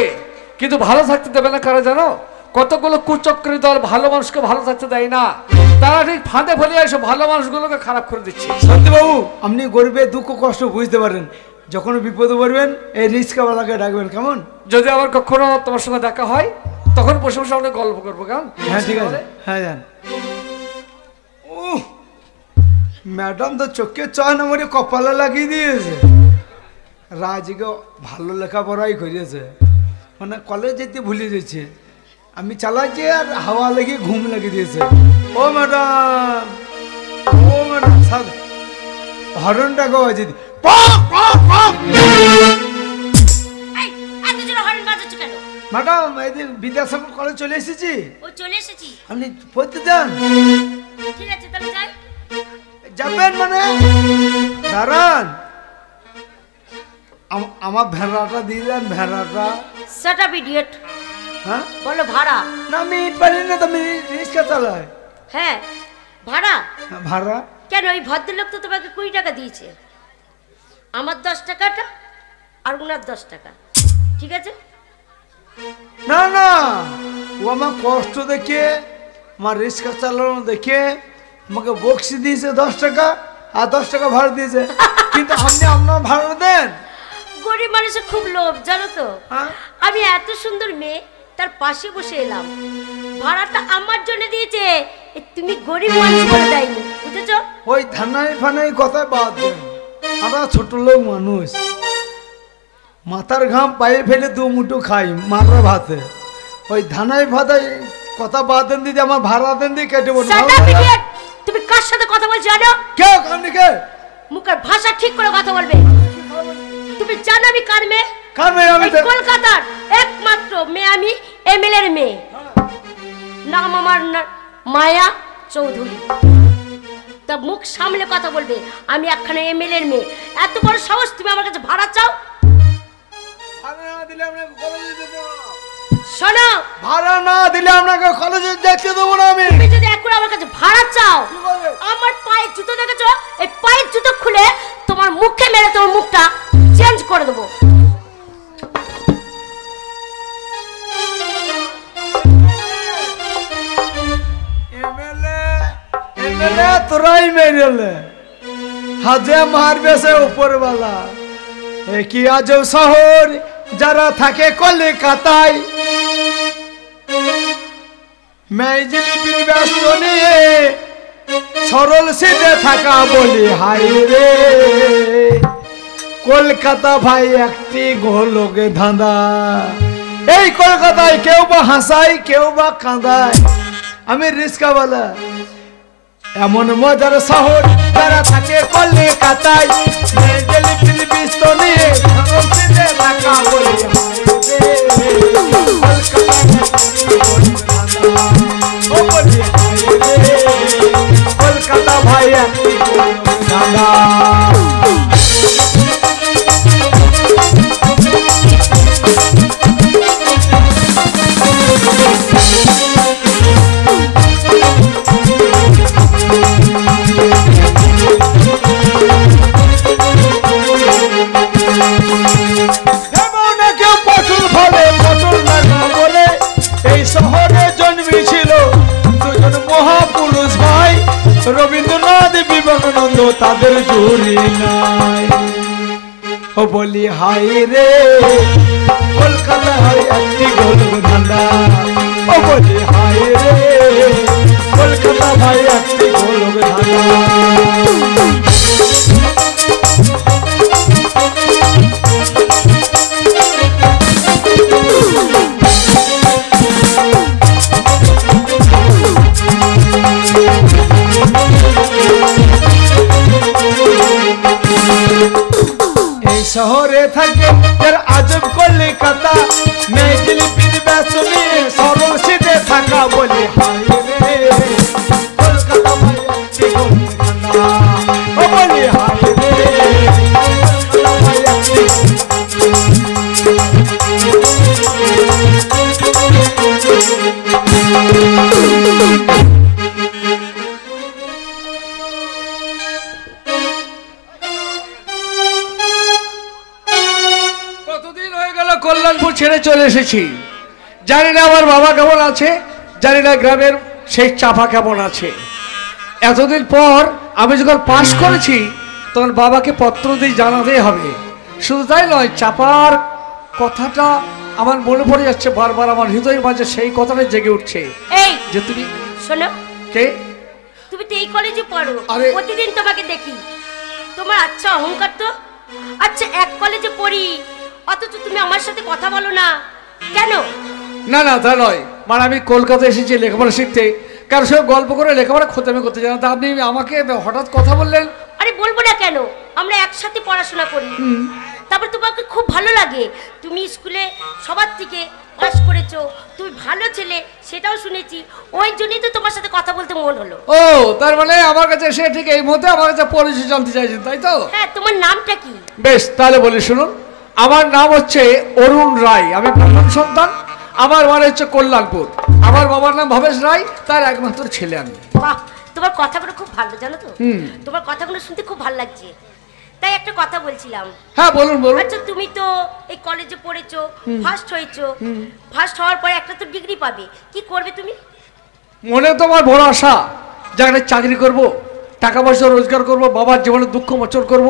কিন্তু ভালো থাকতে দেবে না কারো জানো? কতগুলো কুচক্রী দল ভালো মানুষকে ভালো থাকতে দেয় না, তারা ঠিক ফাঁদে ফেলে এসে ভালো মানুষগুলোকে খারাপ করে দিচ্ছে। সত্যি বাবু, আপনি গরিবের দুঃখ কষ্ট বুঝতে পারেন, যখন বিপদে পড়বেন এই রিস্কাওয়ালাকে ডাকবেন, কেমন? যদি আবার কখনো তোমার সঙ্গে দেখা হয় তখন বসে বসে আমরা গল্প করবো, কেমন? হ্যাঁ ঠিক আছে, হ্যাঁ যান। ম্যাডাম তো চোখে চয় না মরে কপালে লাগিয়ে দিয়েছে। রাজকে ভালো লেখাপড়াই করিয়েছে, মানে কলেজ যেতে ভুলে যাচ্ছে। আমি চালাচ্ছি আর হাওয়া লেগে ঘুম লাগিয়ে দিয়েছে। ও ম্যাডাম, ও ম্যাডাম, হরনটা গাওয়া যদি এই এত জোরে হর্ন বাজাচ্ছ কেন? ম্যাডাম, এইদিন বিদ্যাসাগর কলেজ চলে এসেছি, ও চলে এসেছি। আপনি পড়তে যান। ঠিক আছে, তাহলে যাই। যাবেন মানে দাঁড়ান, আমার ভেড়াটা দিয়ে দেন, ভেড়াটা। Shut up idiot. হ্যাঁ, বলো ভাড়া। না আমি পারি না, তো আমি রিক্সা চালাই। হ্যাঁ ভাড়া। হ্যাঁ, ভাড়া কেন? ওই ভদ্রলোক তো তোমাকে 20 টাকা দিয়েছে, আমার 10 টাকাটা আর ওনার 10 টাকা, ঠিক আছে? না না, ও আমার কষ্ট দেখে, আমার রিক্সা চালানো দেখে আমাকে বক্সি দিয়েছে 10 টাকা, আর 10 টাকা ভাড়া দিয়েছে। কিন্তু আপনি আপনার ভাড়া দেন। গরিব মানুষের খুব লোভ, জানো তো? হ্যাঁ? আমি এত সুন্দর মেয়ে তার পাশে বসে এলাম, ভাড়াটা আমার জন্য দিয়েছে, এ তুমি গরিব মানুষ বলে দেয়নি, বুঝেছো? ওই ধানাই ফানাই কথায় বাদ দেন, আমরা ছোট লোক মানুষ, মাথার ঘাম পায়ে ফেলে 2 মুঠো খাই মারা ভাতে। ওই ধানাই ভাতাই কথা বাদ দেন দিদি, আমার ভাড়া দেন দিয়ে কেটে বলুন। Shut up, idiot! তুমি কার সাথে কথা বলছো জানো? কে আপনি কে? মুখের ভাষা ঠিক করে কথা বলবে। তুমি জানো আমি কার মেয়ে? কার মেয়ে? আমি এই কলকাতার একমাত্র মেয়ে, আমি এমএলএ এর মেয়ে। নাম আমার মায়া চৌধুরী। তা মুখ সামলে কথা বলবে, আমি একখানে এমএলএ এর মেয়ে। এত বড় সাহস তুমি আমার কাছে ভাড়া চাও? শোনো, ভাড়া না দিলে আপনাকে কলেজে দেখতে দেবো না আমি। তুমি যদি এখন আমার কাছে ভাড়া চাও, আমার পায়ের জুতো দেখেছো, এই পায়ের জুতো খুলে তোমার মুখে মেরে তোমার মুখটা চেঞ্জ করে দেবো। এমএলএ তোরাই মেরেলে, হাজে মারবে সে উপরওয়ালা। কি আজব শহর, যারা থাকে কলকাতায়, মেজলিপির ব্যস্ত নিয়ে সরল সিধে থাকা বলি হাই রে। কলকাতা ভাই একটি গোলকে ধাঁধা। এই কলকাতায় কেউ বা হাসায়, কেউ বা কাঁদায়। আমি রিস্কাওয়ালা। এমন মজার শহর, যারা থাকে কলকাতায়, মেজলিপির ব্যস্ত নিয়ে সরল সিধে থাকা বলি কলকাতা ভাই একটি ধাঁধা। রবীন্দ্রনাথ বিবেকানন্দ, তাদের জুড়ি নাই। ও বলি হাই রে, কলকাতা হয় একটি গোলক ধাঁধা। ও বলি হাই রে, কলকাতা ভাই একটি গোলক ধাঁধা। শহরে থাকে যার আজব কলকাতা, মেজলিপির ব্যস্ত নিয়ে সরল সিধে থাকা বলি হাই রে। কলকাতা ভাই একটি গোলক ধাঁধা। ও বলি হাই রে, কলকাতা ভাই একটি। কল্যাণপুর ছেড়ে চলে এসেছি। জানি না আমার বাবা কেমন আছে, জানি না গ্রামের সেই চাপা কেমন আছে। এতদিন পর আমি যখন পাশ করেছি, তখন বাবাকে পত্র দিয়ে জানাতেই হবে। শুধু তাই নয়, চাপার কথাটা আমার মনে পড়ে যাচ্ছে বারবার, আমার হৃদয়ের মাঝে সেই কথাটা জেগে উঠছে। এই যে তুমি শোনো, কে? তুমি তো এই কলেজে পড়ো, আরে প্রতিদিন তোমাকে দেখি। তোমার আচ্ছা অহংকার তো। আচ্ছা, এক কলেজে পড়ি, অথচ তুমি আমার সাথে কথা বলো না কেন? না না, তা নয়, মানে আমি কলকাতা এসেছি লেখাপড়া শিখতে, কারোর সঙ্গে গল্প করে লেখাপড়া খোঁজামি করতে জানো, তা আপনি আমাকে হঠাৎ কথা বললেন। আরে বলবো না কেন, আমরা একসাথে পড়াশোনা করি। তারপর তোমাকে খুব ভালো লাগে, তুমি স্কুলে সবার থেকে পাস করেছো, তুমি ভালো ছেলে, সেটাও শুনেছি। ওই জন্যই তো তোমার সাথে কথা বলতে মন হলো। ও, তার মানে আমার কাছে এসে ঠিক এই মুহূর্তে আমার কাছে পরিচয় জানতে চাইছেন, তাই তো? হ্যাঁ, তোমার নামটা কি? বেশ, তাহলে বলি শুনুন। আমার নাম হচ্ছে অরুণ রায়, আমি প্রথম সন্তান। আমার বাড়ি হচ্ছে কল্যাণপুর। আমার বাবার নাম ভবেশ রায়, তার একমাত্র ছেলে আমি। বাহ, তোমার কথাগুলো খুব ভালো, জানো তো? তোমার কথাগুলো শুনতে খুব ভালো লাগছে। তাই একটা কথা বলছিলাম। হ্যাঁ, বলুন বলুন। আচ্ছা, তুমি তো এই কলেজে পড়েছো, ফার্স্ট হয়েছো, ফার্স্ট হওয়ার পরে একটা তো ডিগ্রি পাবে, কি করবে তুমি? মনে তো আমার বড় আশা, যেখানে চাকরি করব, টাকা পয়সা রোজগার করব, বাবার জীবনে দুঃখ মোচন করব,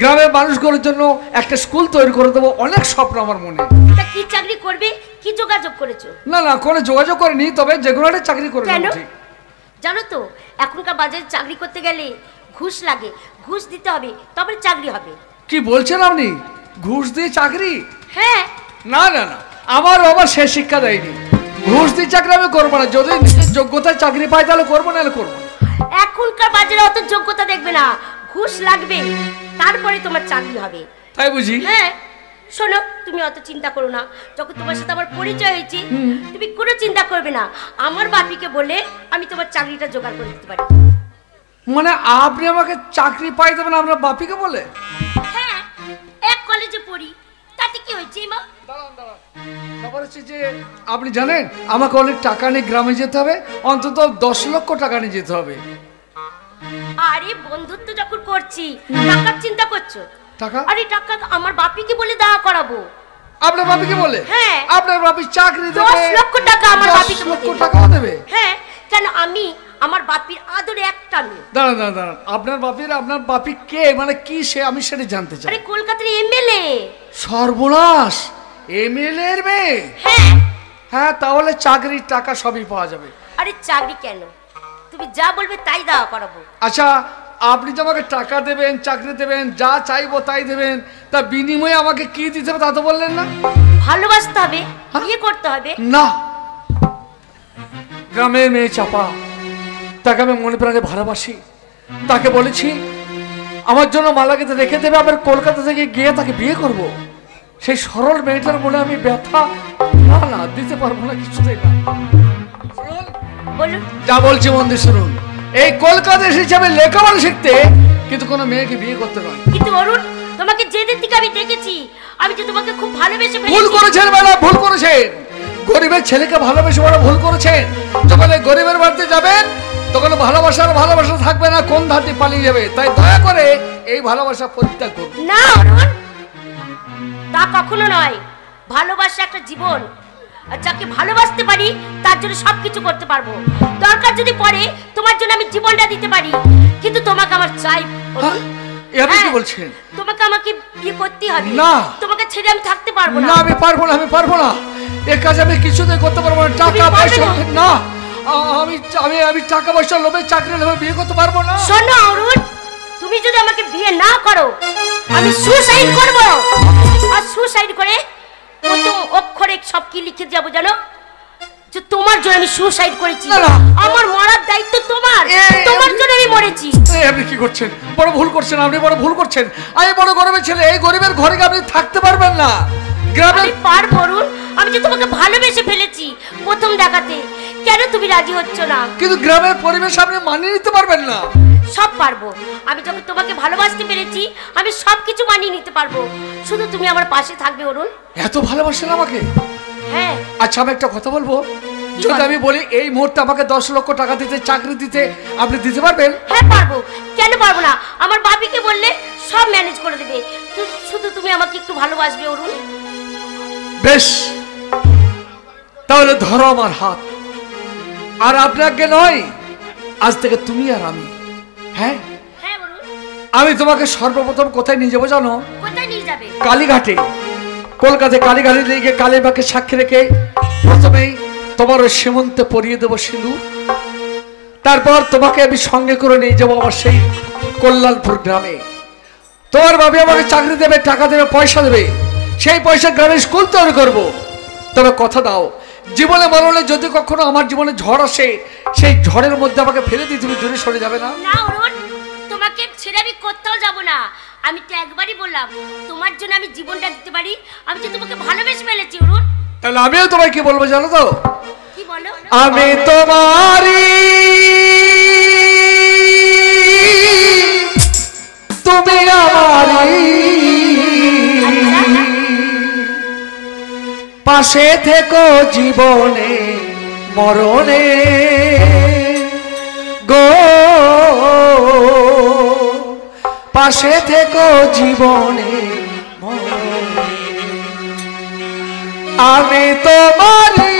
গ্রামের মানুষগুলোর জন্য একটা স্কুল তৈরি করে দেবো, অনেক স্বপ্ন আমার মনে। তা কি চাকরি করবে, কি যোগাযোগ করেছো? না না, কোনো যোগাযোগ করিনি, তবে যে কোনো একটা চাকরি করে কেন? নেবো। ঠিক জানো তো, এখনকার বাজারে চাকরি করতে গেলে ঘুষ লাগে, ঘুষ দিতে হবে, তবে চাকরি হবে। কি বলছেন আপনি? ঘুষ দিয়ে চাকরি? হ্যাঁ। না না না, আমার বাবা সে শিক্ষা দেয়নি। ঘুষ দিয়ে চাকরি আমি করবো না, যদি নিজের যোগ্যতায় চাকরি পাই তাহলে করবো, না হলে করবো না। এখনকার বাজারে অত যোগ্যতা দেখবে না, ঘুষ লাগবে, তারপরে তোমার চাকরি হবে। তাই বুঝি? হ্যাঁ। শোনো, তুমি অত চিন্তা করো না। যখন তোমার সাথে আমার পরিচয় হয়েছে, তুমি কোনো চিন্তা করবে না। আমার বাপিকে বলে আমি তোমার চাকরিটা জোগাড় করে দিতে পারি। মানে আপনি আমাকে চাকরি পাই দেবেন আপনার বাপিকে বলে? হ্যাঁ, এক কলেজে পড়ি, তার তাতে কি হয়েছে মা? ব্যাপার হচ্ছে যে আপনি জানেন আমাকে অনেক টাকা নিয়ে গ্রামে যেতে হবে, অন্তত 10 লক্ষ টাকা নিয়ে যেতে হবে। আরে বন্ধুত্ব যখন করছি টাকার চিন্তা করছো? টাকা? আরে টাকা আমার বাপিকে বলে দেওয়া করাবো। আপনার বাপিকে বলে? হ্যাঁ। আপনার বাপি চাকরি দেবে? 10 লক্ষ টাকা আমার 10 বাপিকে লক্ষ দেবে। টাকাও দেবে? হ্যাঁ, কেন আমি আমার বাপির আদরে একটা মেয়ে। দাঁড়ান দাঁড়ান দাঁড়ান, আপনার বাপি কে, মানে কি সে, আমি সেটা জানতে চাই। আরে কলকাতার এমএলএ। সর্বনাশ, এমএলএ এর মেয়ে? হ্যাঁ। হ্যাঁ, তাহলে চাকরির টাকা সবই পাওয়া যাবে। আরে চাকরি কেন, তুমি যা বলবে তাই দেওয়া করাবো। আচ্ছা, আপনি যে আমাকে টাকা দেবেন, চাকরি দেবেন, যা চাইবো তাই দেবেন, তা বিনিময়ে আমাকে কি দিতে হবে তা তো বললেন না। ভালোবাসতে হবে, বিয়ে করতে হবে। না, গ্রামের মেয়ে চাপা, তাকে আমি মনে প্রাণে ভালোবাসি। তাকে বলেছি আমার জন্য মালাকে রেখে দেবে, আবার কলকাতা থেকে গিয়ে তাকে বিয়ে করব। সেই সরল মেয়েটার মনে আমি ব্যথা না না দিতে পারবো না, কিছুতেই না। বলুন। যা বলছি মন দিয়ে শুনুন, এই কলকাতা এসেছি আমি লেখাপড়া শিখতে, কিন্তু কোনো মেয়েকে বিয়ে করতে নয়। কিন্তু অরুণ, তোমাকে যেদিন থেকে আমি দেখেছি আমি যে তোমাকে খুব ভালোবেসে ফেলেছি। ভুল করেছেন ম্যাডাম, ভুল করেছেন। গরিবের ছেলেকে ভালোবেসে বড় ভুল করেছেন। যখন এই গরিবের বাড়িতে যাবেন তখন ভালোবাসা থাকবে না, কোন ধাতে পালিয়ে যাবে। তাই দয়া করে এই ভালোবাসা পরিত্যাগ করুন। না অরুণ, তা কখনো নয়। ভালোবাসা একটা জীবন, আর যাকে ভালোবাসতে পারি তার জন্য সবকিছু করতে পারবো। দরকার যদি পড়ে তোমার জন্য আমি জীবনটা দিতে পারি, কিন্তু তোমাকে আমার চাই। আপনি কি বলছেন? তোমাকে আমাকে বিয়ে করতে হবে। না, তোমাকে ছেড়ে আমি থাকতে পারবো না। না, আমি পারবো না, আমি পারবো না। এই কাজ আমি কিছুতেই করতে পারবো না। টাকা পয়সা না, আমি টাকা পয়সা লোভে, চাকরি লোভে বিয়ে করতে পারবো না। শোনো অরুণ, তুমি যদি আমাকে বিয়ে না করো আমি সুসাইড করব। আর সুসাইড করে প্রথম অক্ষরে সব কি লিখে যাবো জানো? যে তোমার জন্য আমি সুসাইড করেছি। আমার মরার দায়িত্ব তোমার, তোমার জন্য আমি মরেছি। আপনি কি করছেন? বড় ভুল করছেন, আপনি বড় ভুল করছেন। আমি বড় গরিবের ছেলে, এই গরিবের ঘরে আপনি থাকতে পারবেন না। গ্রামে পারবো অরুণ, আমি যে তোমাকে ভালোবেসে ফেলেছি প্রথম দেখাতে, কেন তুমি রাজি হচ্ছ না? কিন্তু গ্রামের পরিবেশ আপনি মানিয়ে নিতে পারবেন না। সব পারবো, আমি যখন তোমাকে ভালোবাসতে পেরেছি আমি সবকিছু মানিয়ে নিতে পারবো, শুধু তুমি আমার পাশে থাকবে অরুণ। এত ভালোবাসেন আমাকে? হ্যাঁ। আচ্ছা, আমি একটা কথা বলবো। যদি আমি বলি এই মুহূর্তে আমাকে 10 লক্ষ টাকা দিতে, চাকরি দিতে, আপনি দিতে পারবেন? হ্যাঁ পারবো, কেন পারবো না? আমার বাপিকে বললে সব ম্যানেজ করে দেবে, শুধু তুমি আমাকে একটু ভালোবাসবে অরুণ। বেশ, তাহলে ধরো আমার হাত। আর আপনাকে নয়, আজ থেকে তুমি আর আমি। হ্যাঁ, আমি তোমাকে সর্বপ্রথম কোথায় নিয়ে যাবো জানো? কোথায় নিয়ে যাবে? কালীঘাটে। কলকাতায় কালীঘাটে নিয়ে গিয়ে কালীবাকে সাক্ষী রেখে প্রথমেই তোমার ওই সীমন্তে পরিয়ে দেবো সিঁদুর। তারপর তোমাকে আমি সঙ্গে করে নিয়ে যাবো আমার সেই কল্যাণপুর গ্রামে। তোমার বাবা আমাকে চাকরি দেবে, টাকা দেবে, পয়সা দেবে। সেই পয়সা গ্রামে স্কুল তৈরি করবো। তবে কথা দাও, জীবনে মরণে যদি কখনো আমার জীবনে ঝড় আসে, সেই ঝড়ের মধ্যে আমাকে ফেলে দিয়ে তুমি দূরে সরে যাবে না? না অরুণ, তোমাকে ছেড়ে আমি কোথাও যাব না। আমি তো একবারই বললাম তোমার জন্য আমি জীবনটা দিতে পারি, আমি যে তোমাকে ভালোবেসে ফেলেছি অরুণ। তাহলে আমিও তোমায় কি বলবো জানো তো? কি বলো? আমি তোমারই, তুমি আমারই, পাশে থেকো জীবনে মরণে গো, পাশে থেকো জীবনে মরণে। আমি তোমারই,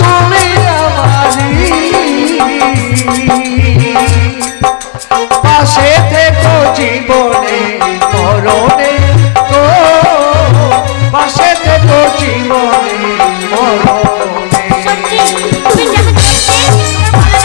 তুমি আমারই, পাশে থেকো জীবনে মরণে গো, পাশে থেকো জীবনে মরণে। সত্যি তুমি যেমন দেখতে ভালো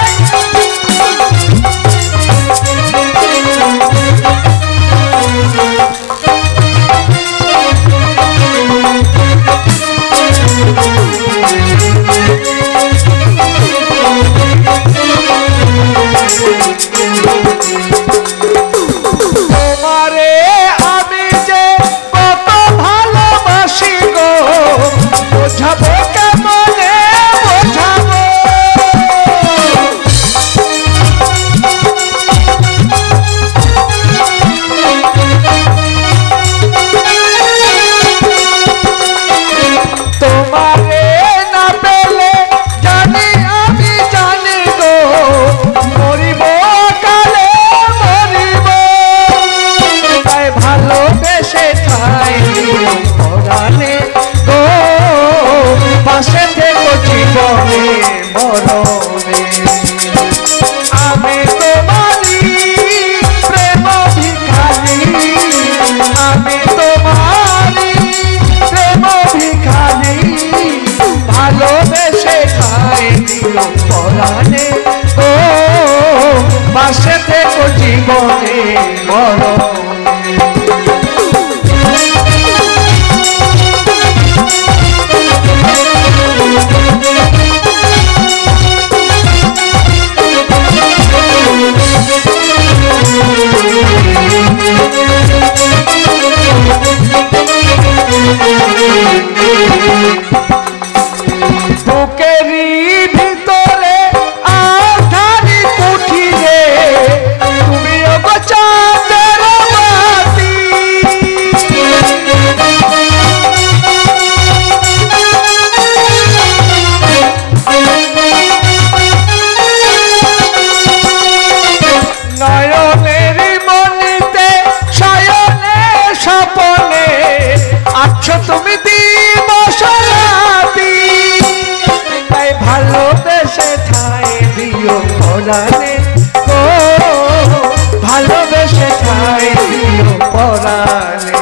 ঠাই দিও পরাণে।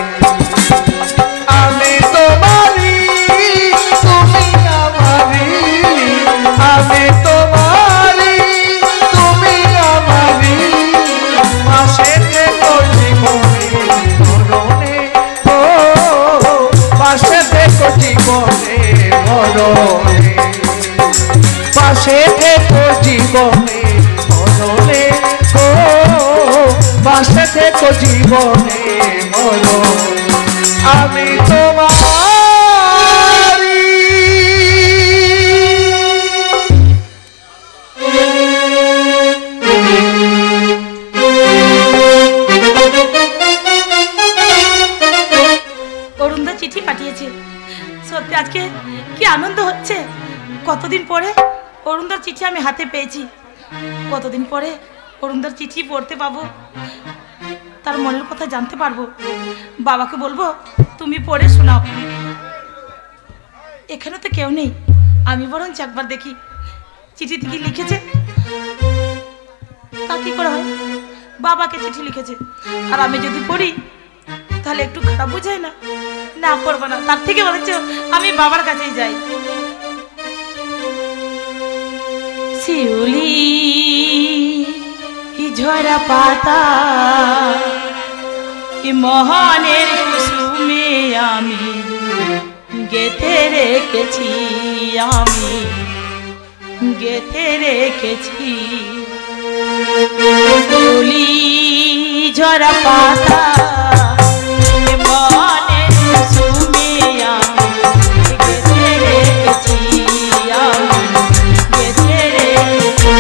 আমি তোমারি তুমি আমারি, আমি তোমারি তুমি আমারি, পাশে থেকো জীবনে মরণে, ও পাশে থেকো জীবনে মরণে, পাশে থেকো জীবনে মরণে, ও পাশে থেকো জীবনে মরণে। আমি তোমারি। অরুণদা চিঠি পাঠিয়েছে, সত্যি আজকে কি আনন্দ হচ্ছে। কতদিন পরে অরুণদার চিঠি আমি হাতে পেয়েছি, কতদিন পরে অরুণদার চিঠি পড়তে পাবো, তার মনের কথা জানতে পারবো। বাবাকে বলবো তুমি পড়ে শোনাও। এখানে তো কেউ নেই, আমি বরঞ্চ একবার দেখি চিঠিতে কি লিখেছে। তা কি করে হয়, বাবাকে চিঠি লিখেছে আর আমি যদি পড়ি তাহলে একটু খারাপ বোঝায় না? না পড়বো না, তার থেকে বলছে আমি বাবার কাছেই যাই। শিউলি ঝরা পাতা মহানের কুসুমে আমি গেঁথে রেখেছি, আমি গেঁথে রেখেছি। শিউলি ঝরা পাতা মহানের কুসুমে আমি গেঁথে রেখেছি, আমি গেঁথে রেখেছি।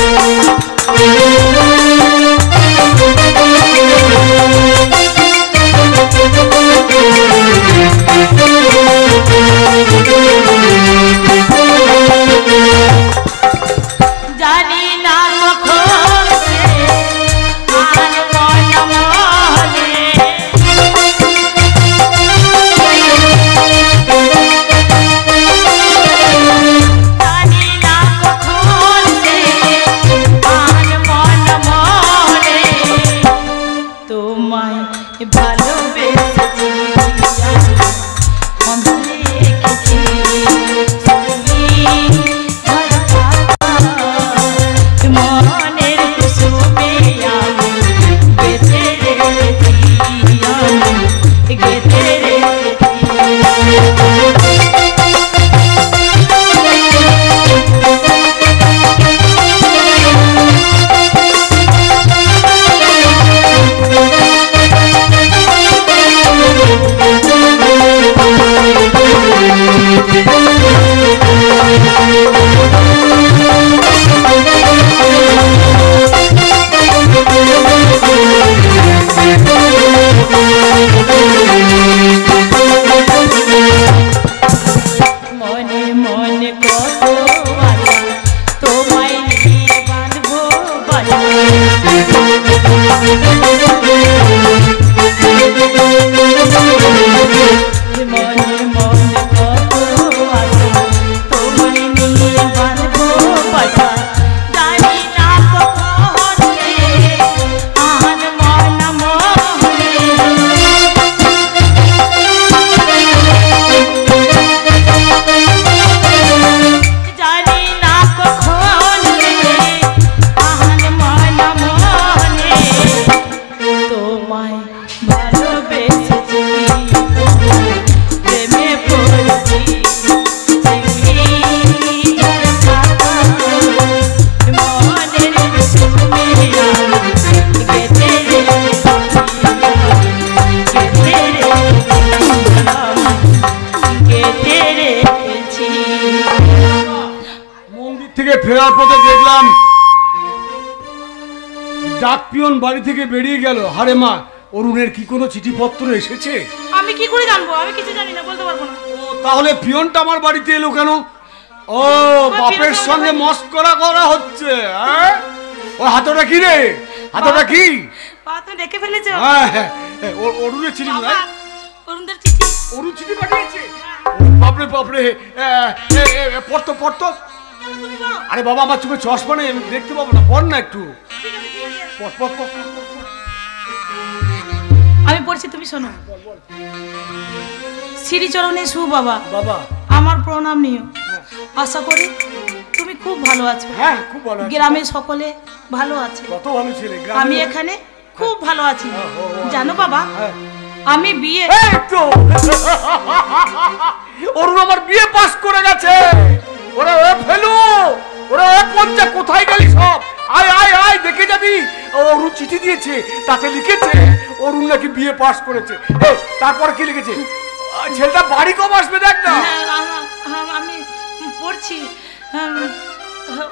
জানি না কখন সে আর মন মনে, জানি না কখন সে আর মন মনে, তোমায় ভালোবেসেছি আমি রেখেছি। মনের কুসুমে আমি গেঁথে রেখেছি, আমি গেঁথে রেখেছি। মনে মনে কত আশা তোমায় নিয়ে বাঁধবো বাসা, মনে মনে কত আশা তোমায় নিয়ে বাঁধবো বাসা। জানি না কখন সে আর মন মনে, জানি না কখন সে আর মন মনে, তোমায় ভালোবেসেছি প্রেমে পড়েছি। মনের কুসুমে আমি গেঁথে রেখেছি। মন্দির থেকে ফেরার পথে দেখলাম ডাক পিয়ন বাড়ি থেকে বেরিয়ে গেল। হারে মা, অরুণের কি কোনো চিঠিপত্র এসেছে? আমি কি করে জানবো, আমি কিছু জানি না, বলতে পারবো না। ও তাহলে পিয়নটা আমার বাড়িতে এলো কেন? ও বাপের সঙ্গে মস্করা করা হচ্ছে। হ্যাঁ, ও হাতটা কি রে? হাতটা কি? পা তো ডেকে ফেলেছো। হ্যাঁ হ্যাঁ, অরুণের চিঠি বাবা, নয়, অরুণদের চিঠি। অরুণ চিঠি পাঠিয়েছে। বাপরে বাপরে, পড়তো পড়তো। তুমি বলো। আরে বাবা, আমার চোখে চশমা নেই, আমি দেখতে পাবো না। পড় না একটু, পড় পড় পড় পড়, পড়। আমি পড়ছি, তুমি শোনো। শ্রীচরণে শু বাবা, বাবা আমার প্রণাম নিও। আশা করি তুমি খুব ভালো আছো। হ্যাঁ খুব ভালো আছি। গ্রামে সকলে ভালো আছে। কত ভালো ছিলে। আমি এখানে খুব ভালো আছি। জানো বাবা, আমি বিয়ে তো অরুণ আমার বিয়ে পাস করে গেছে। ওরা ফেলু, ওরা পঞ্চা কোথায় গেলি সব? আয় আয় আয়, দেখে যাবি। অরুণ চিঠি দিয়েছে, তাতে লিখেছে অরুণ নাকি বিয়ে পাস করেছে। তারপর কি লিখেছে? ছেলেটা বাড়ি কম আসবে দেখ না। আমি পড়ছি।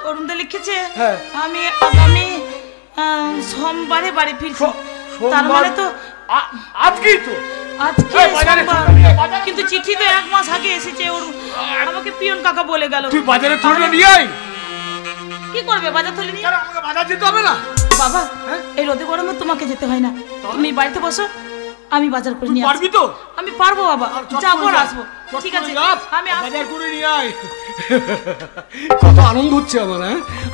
অরুণদা লিখেছে হ্যাঁ। আমি আগামী সোমবারে বাড়ি ফিরছি। তার মানে তো আজকেই তো আজকে সোমবার, কিন্তু চিঠি তো 1 মাস আগে এসেছে। আমাকে পিয়ন কাকা বলে গেল তুই বাজারে তুলে নিয়ে আয়। কি করবে বাজার তুলে নিয়ে? আমাকে বাজার যেতে হবে না বাবা, এই রোদে গরমে তোমাকে যেতে হয় না, তুমি বাড়িতে বসো, আমি বাজার করে নিয়ে পারবি তো? আমি পারবো বাবা, যাবো আর আসবো। ঠিক আছে, আমি বাজার করে নিয়ে আয়। কত আনন্দ হচ্ছে আমার।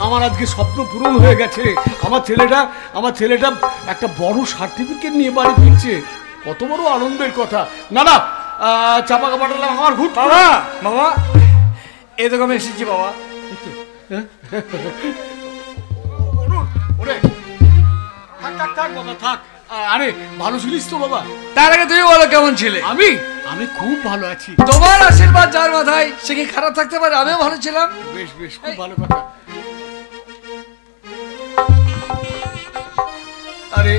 আমার আজকে স্বপ্ন পূরণ হয়ে গেছে। আমার ছেলেটা একটা বড় সার্টিফিকেট নিয়ে বাড়ি ফিরছে। কত বড় আনন্দের কথা। না না, চাপা কাপড় আমার ঘুট। বাবা বাবা, এই দেখো আমি এসেছি বাবা। ওরে থাক থাক থাক বাবা থাক। আরে ভালো ছিলিস তো বাবা? তার আগে তুমি বলো কেমন ছিলে? আমি খুব ভালো আছি। তোমার আশীর্বাদ যার মাথায়, সে কি খারাপ থাকতে পারে? আমিও ভালো ছিলাম। বেশ বেশ, খুব ভালো কথা। আরে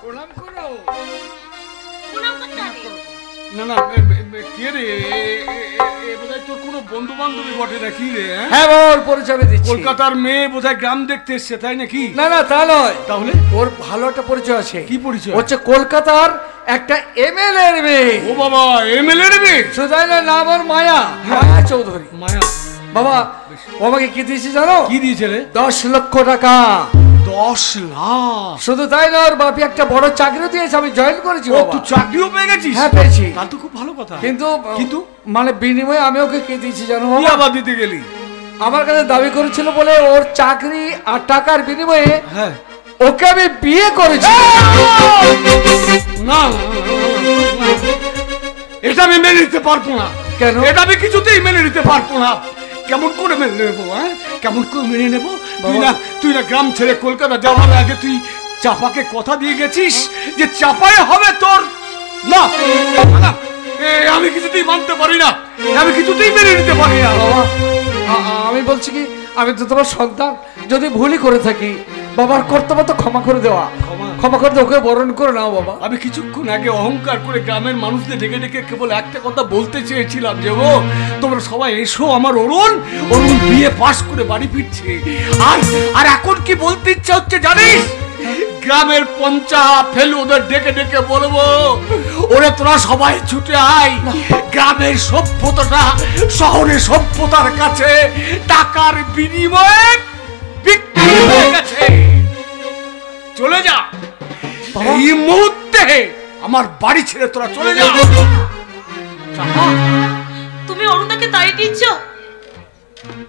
প্রণাম করো। না না, কে রে? বোধহয় তোর কোনো বন্ধু বান্ধবী বটে নাকি রে? হ্যাঁ বাবা, ওর পরিচয় দিচ্ছি। কলকাতার মেয়ে বোধহয় গ্রাম দেখতে এসছে, তাই নাকি? না না, তা নয়। তাহলে ওর ভালো একটা পরিচয় আছে। কি পরিচয়? হচ্ছে কলকাতার একটা এমএলএ এর মেয়ে। ও বাবা, এমএলএ এর মেয়ে? শুধু তাই না, নাম ওর মায়া, মায়া চৌধুরী। মায়া বাবা, ও আমাকে কি দিয়েছে জানো? কি দিয়েছে রে? 10 লক্ষ টাকা। 10 লাখ? শুধু তাই না, ওর বাপি একটা বড় চাকরি দিয়েছে, আমি জয়েন করেছি। ও, বাবা তুই চাকরিও পেয়ে গেছিস? হ্যাঁ পেয়েছি। তাহলে তো খুব ভালো কথা। কিন্তু কিন্তু মানে বিনিময়ে আমি ওকে কি দিয়েছি জানো কি বাবা? আবার দিতে গেলি? আমার কাছে দাবি করেছিল বলে ওর চাকরি আর টাকার বিনিময়ে হ্যাঁ, ওকে আমি বিয়ে করেছি। না এটা আমি মেনে নিতে পারবো না। কেন? এটা আমি কিছুতেই মেনে নিতে পারবো না। কেমন করে মেনে নেবো? কেমন করে মেনে নেবো? তুই না গ্রাম ছেড়ে কলকাতা যাওয়ার আগে তুই চাপাকে কথা দিয়ে গেছিস যে চাপায় হবে তোর। না না, আমি কিছুতেই মানতে পারি না, আমি কিছুতেই মেনে নিতে পারি না। বাবা, আমি বলছি কি, আমি তো তোমার সন্তান, যদি ভুলই করে থাকি বাবার কর্তব্য তো ক্ষমা করে দেওয়া। ক্ষমা করে ওকে বরণ করে নাও বাবা। আমি কিছুক্ষণ আগে অহংকার করে গ্রামের মানুষদের ডেকে ডেকে কেবল একটা কথা বলতে চেয়েছিলাম যে ও তোমরা সবাই এসো, আমার অরুণ বিয়ে পাস করে বাড়ি ফিরছে। আর এখন কি বলতে ইচ্ছা হচ্ছে জানিস? গ্রামের পঞ্চা ফেলু ওদের ডেকে ডেকে বলবো, ওরে তোরা সবাই ছুটে আয়, গ্রামের সভ্যতাটা শহরের সভ্যতার কাছে টাকার বিনিময়ে বিক্রি হয়ে গেছে। চলে যা এই মুহূর্তে, আমার বাড়ি ছেড়ে তোরা চলে যা। তুমি অরুণদাকে তাড়িয়ে দিচ্ছ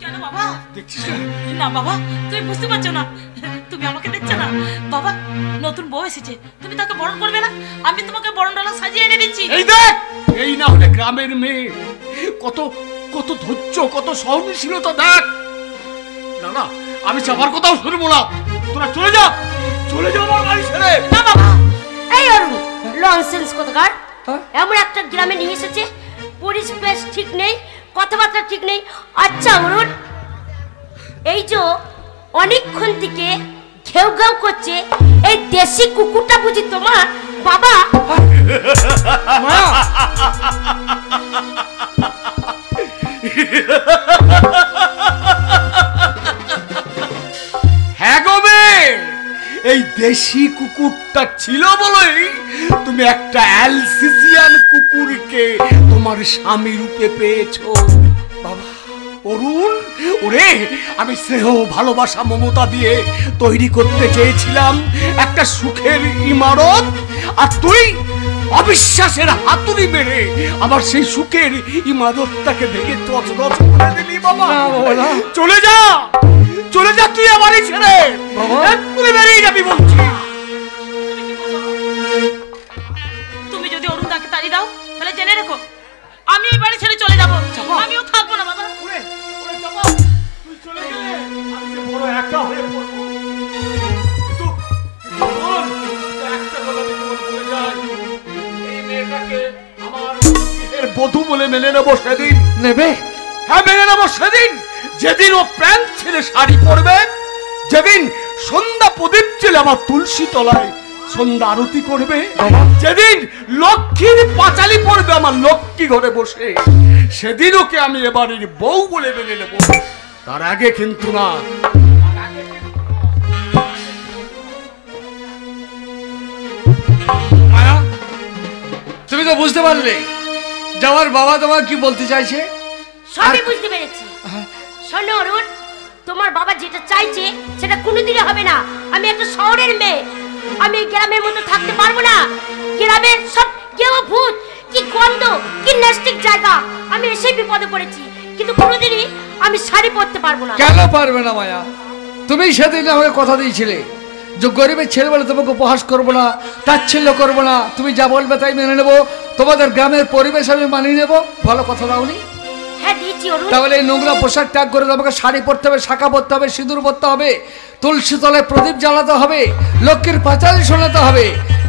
কেন বাবা? দেখছিস না বাবা, তুমি বুঝতে পারছো না, তুমি আমাকে দেখছো না বাবা? নতুন বউ এসেছে, তুমি তাকে বরণ করবে না? আমি তোমাকে বরণ ডালা সাজিয়ে এনে দিচ্ছি। এই দেখ, এই না হলে গ্রামের মেয়ে, কত কত ধৈর্য, কত সহনশীলতা দেখ। না না, আমি চাপার কথাও শুনবো না, তোরা চলে যা, চলে যা আমার বাড়ি ছেড়ে। না বাবা, এই অরুণ, ননসেন্স কোথাকার! এমন একটা গ্রামে নিয়ে এসেছে, পরিবেশ ঠিক নেই, কথাবার্তা ঠিক নেই। আচ্ছা অরুণ, এই যে অনেকক্ষণ থেকে ঘেউ ঘেউ করছে, এই দেশি কুকুরটা বুঝি তোমার বাবা? হ্যাঁ গো মেয়ে, এই দেশি কুকুরটা ছিল বলেই তুমি একটা অ্যালসেসিয়ান কুকুরকে তোমার স্বামী রূপে পেয়েছো। বাবা অরুণ, ওরে আমি স্নেহ ভালোবাসা মমতা দিয়ে তৈরি করতে চেয়েছিলাম একটা সুখের ইমারত, আর তুই অবিশ্বাসের হাতুড়ি মেরে আমার সেই সুখের ইমারতটাকে ভেঙে তছনছ করে দিলি। বাবা চলে যা, চলে যা তুই আমার ছেড়ে, এক্ষুনি বেরিয়ে যাবি বলছি। তুমি বধূ বলে মেনে নেবো সেদিন। নেবে? হ্যাঁ মেনে নেবো সেদিন, যেদিন ও প্যান্ট ছেড়ে শাড়ি পরবে, যেদিন সন্ধ্যা প্রদীপ ছেলে আমার তুলসী তলায় সন্ধ্যা আরতি করবে, যেদিন লক্ষ্মীর পাঁচালি পড়বে আমার লক্ষ্মী ঘরে বসে, সেদিন ওকে আমি এবারের বউ বলে মেনে নেবো। তার আগে কিন্তু না। মায়া, তুমি তো বুঝতে পারলে যে আমার বাবা তোমার কি বলতে চাইছে? সবই বুঝতে পেরেছি। শোনো অরুণ, তোমার বাবা যেটা চাইছে সেটা কোনোদিনই হবে না। আমি একটা শহরের মেয়ে, আমি গ্রামের মতো থাকতে পারবো না। গ্রামের সব কেউ ভূত, কি গন্ধ, কি নেস্টিক জায়গা, আমি এসেই বিপদে পড়েছি। কিন্তু কোনোদিনই আমি শাড়ি পরতে পারবো না। কেন পারবে না মায়া? তুমি সেদিন আমাকে কথা দিয়েছিলে যে গরিবের ছেলে বলে তোমাকে উপহাস করবো না, তাচ্ছিল্য করবো না, তুমি যা বলবে তাই মেনে নেবো, তোমাদের গ্রামের পরিবেশ আমি মানিয়ে নেবো। ভালো কথা দাওনি? হ্যাঁ দিয়েছি অরুণ। তাহলে এই নোংরা পোশাক ত্যাগ করে তোমাকে শাড়ি পরতে হবে, শাখা পরতে হবে, সিঁদুর পরতে হবে, তুলসী তলায় প্রদীপ জ্বালাতে হবে, লক্ষ্মীর পাঁচালি শোনাতে হবে।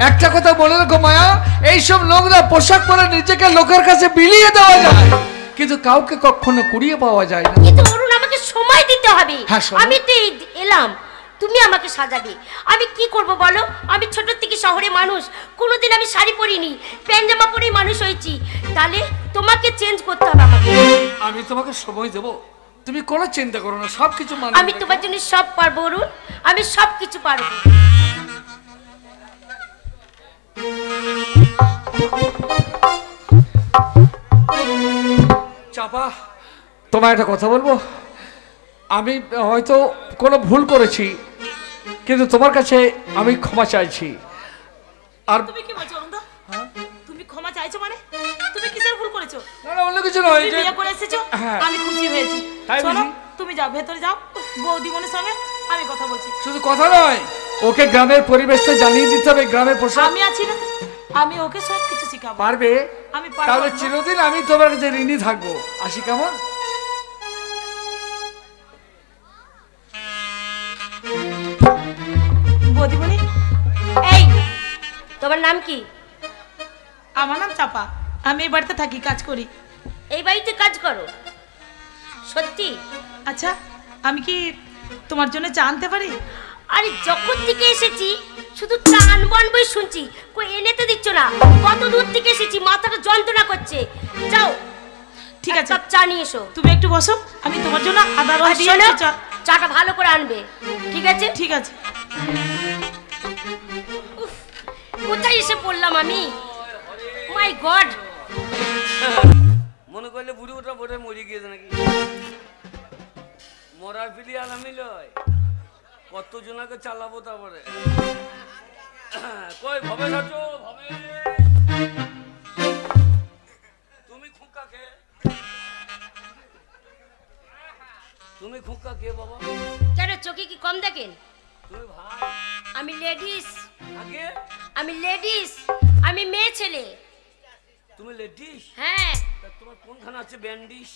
একটা কথা মনে রাখো মায়া, এইসব নোংরা পোশাক পরে নিজেকে লোকের কাছে বিলিয়ে দেওয়া যায়, কিন্তু কাউকে কখনো কুড়িয়ে পাওয়া যায় না। কিন্তু অরুণ আমাকে সময় দিতে হবে। হ্যাঁ, সময়। আমি তো এলাম, তুমি আমাকে সাজাবে। আমি কি করব বলো? আমি ছোট থেকে শহরে মানুষ, কোনোদিন আমি শাড়ি পরিনি, প্যান্ট জামা পরেই মানুষ হয়েছি। তাহলে তোমাকে চেঞ্জ করতে হবে আমাকে। আমি তোমাকে সময় দেবো, তুমি কোনো চিন্তা করো না, সবকিছু মানে আমি তোমার জন্য সব পারবো অরুণ, আমি সব কিছু পারবো। চাপা, তোমায় একটা কথা বলবো। আমি হয়তো কোনো ভুল করেছি, কিন্তু তোমার কাছে আমি ক্ষমা চাইছি। আর তুমি কি বলছো অরুণ দা? তুমি ক্ষমা চাইছো মানে? তুমি কিসের ভুল করেছো? না না, অন্য কিছু নয়। তুমি বিয়ে করে এসেছো, হ্যাঁ। আমি খুশি হয়েছি। তাই শোনো, বুঝি? তুমি যাও, ভেতরে যাও, বৌদি বোনের সঙ্গে আমি কথা বলছি। শুধু কথা নয়, ওকে গ্রামের পরিবেশটা জানিয়ে দিতে হবে, গ্রামের পোশাক। আমি আছি না, আমি ওকে সব কিছু শিখাবো। পারবে? আমি পারবো। তাহলে চিরদিন আমি তোমার কাছে ঋণী থাকবো। আসি কেমন? বৌদিমণি, এই, তোমার নাম কি? আমার নাম চাপা, আমি এই বাড়িতে থাকি, কাজ করি। এই বাড়িতে কাজ করো? সত্যি? আচ্ছা, আমি কি তোমার জন্য চা আনতে পারি? আরে যখন থেকে এসেছি শুধু চা আনবো আনবোই শুনছি, কই এনে তো দিচ্ছ না। কত দূর থেকে এসেছি, মাথাটা যন্ত্রণা করছে। যাও, ঠিক আছে, কাপ চা নিয়ে এসো। তুমি একটু বসো, আমি তোমার জন্য আদা আর রস দিয়ে শোনো, চা। চাটা ভালো করে আনবে, ঠিক আছে? ঠিক আছে। উফ, কোথায় এসে পড়লাম আমি? মাই গড! মনে করলে বুড়ি ওটা বোধ মরে গিয়েছে নাকি? মরার ফিলি আর আমি লয়, কত জনাকে চালাবো তারপরে। কই ভবে আছো? ভবে তুমি খুঁকা কে? তুমি খুঁকা কে বাবা? কেন চোখে কি কম দেখেন? তুমি ভাই আমি লেডিস, আগে আমি লেডিস, আমি মেয়ে ছেলে। তুমি লেডিস? হ্যাঁ। তোমার কোনখানে আছে ব্যান্ডিশ?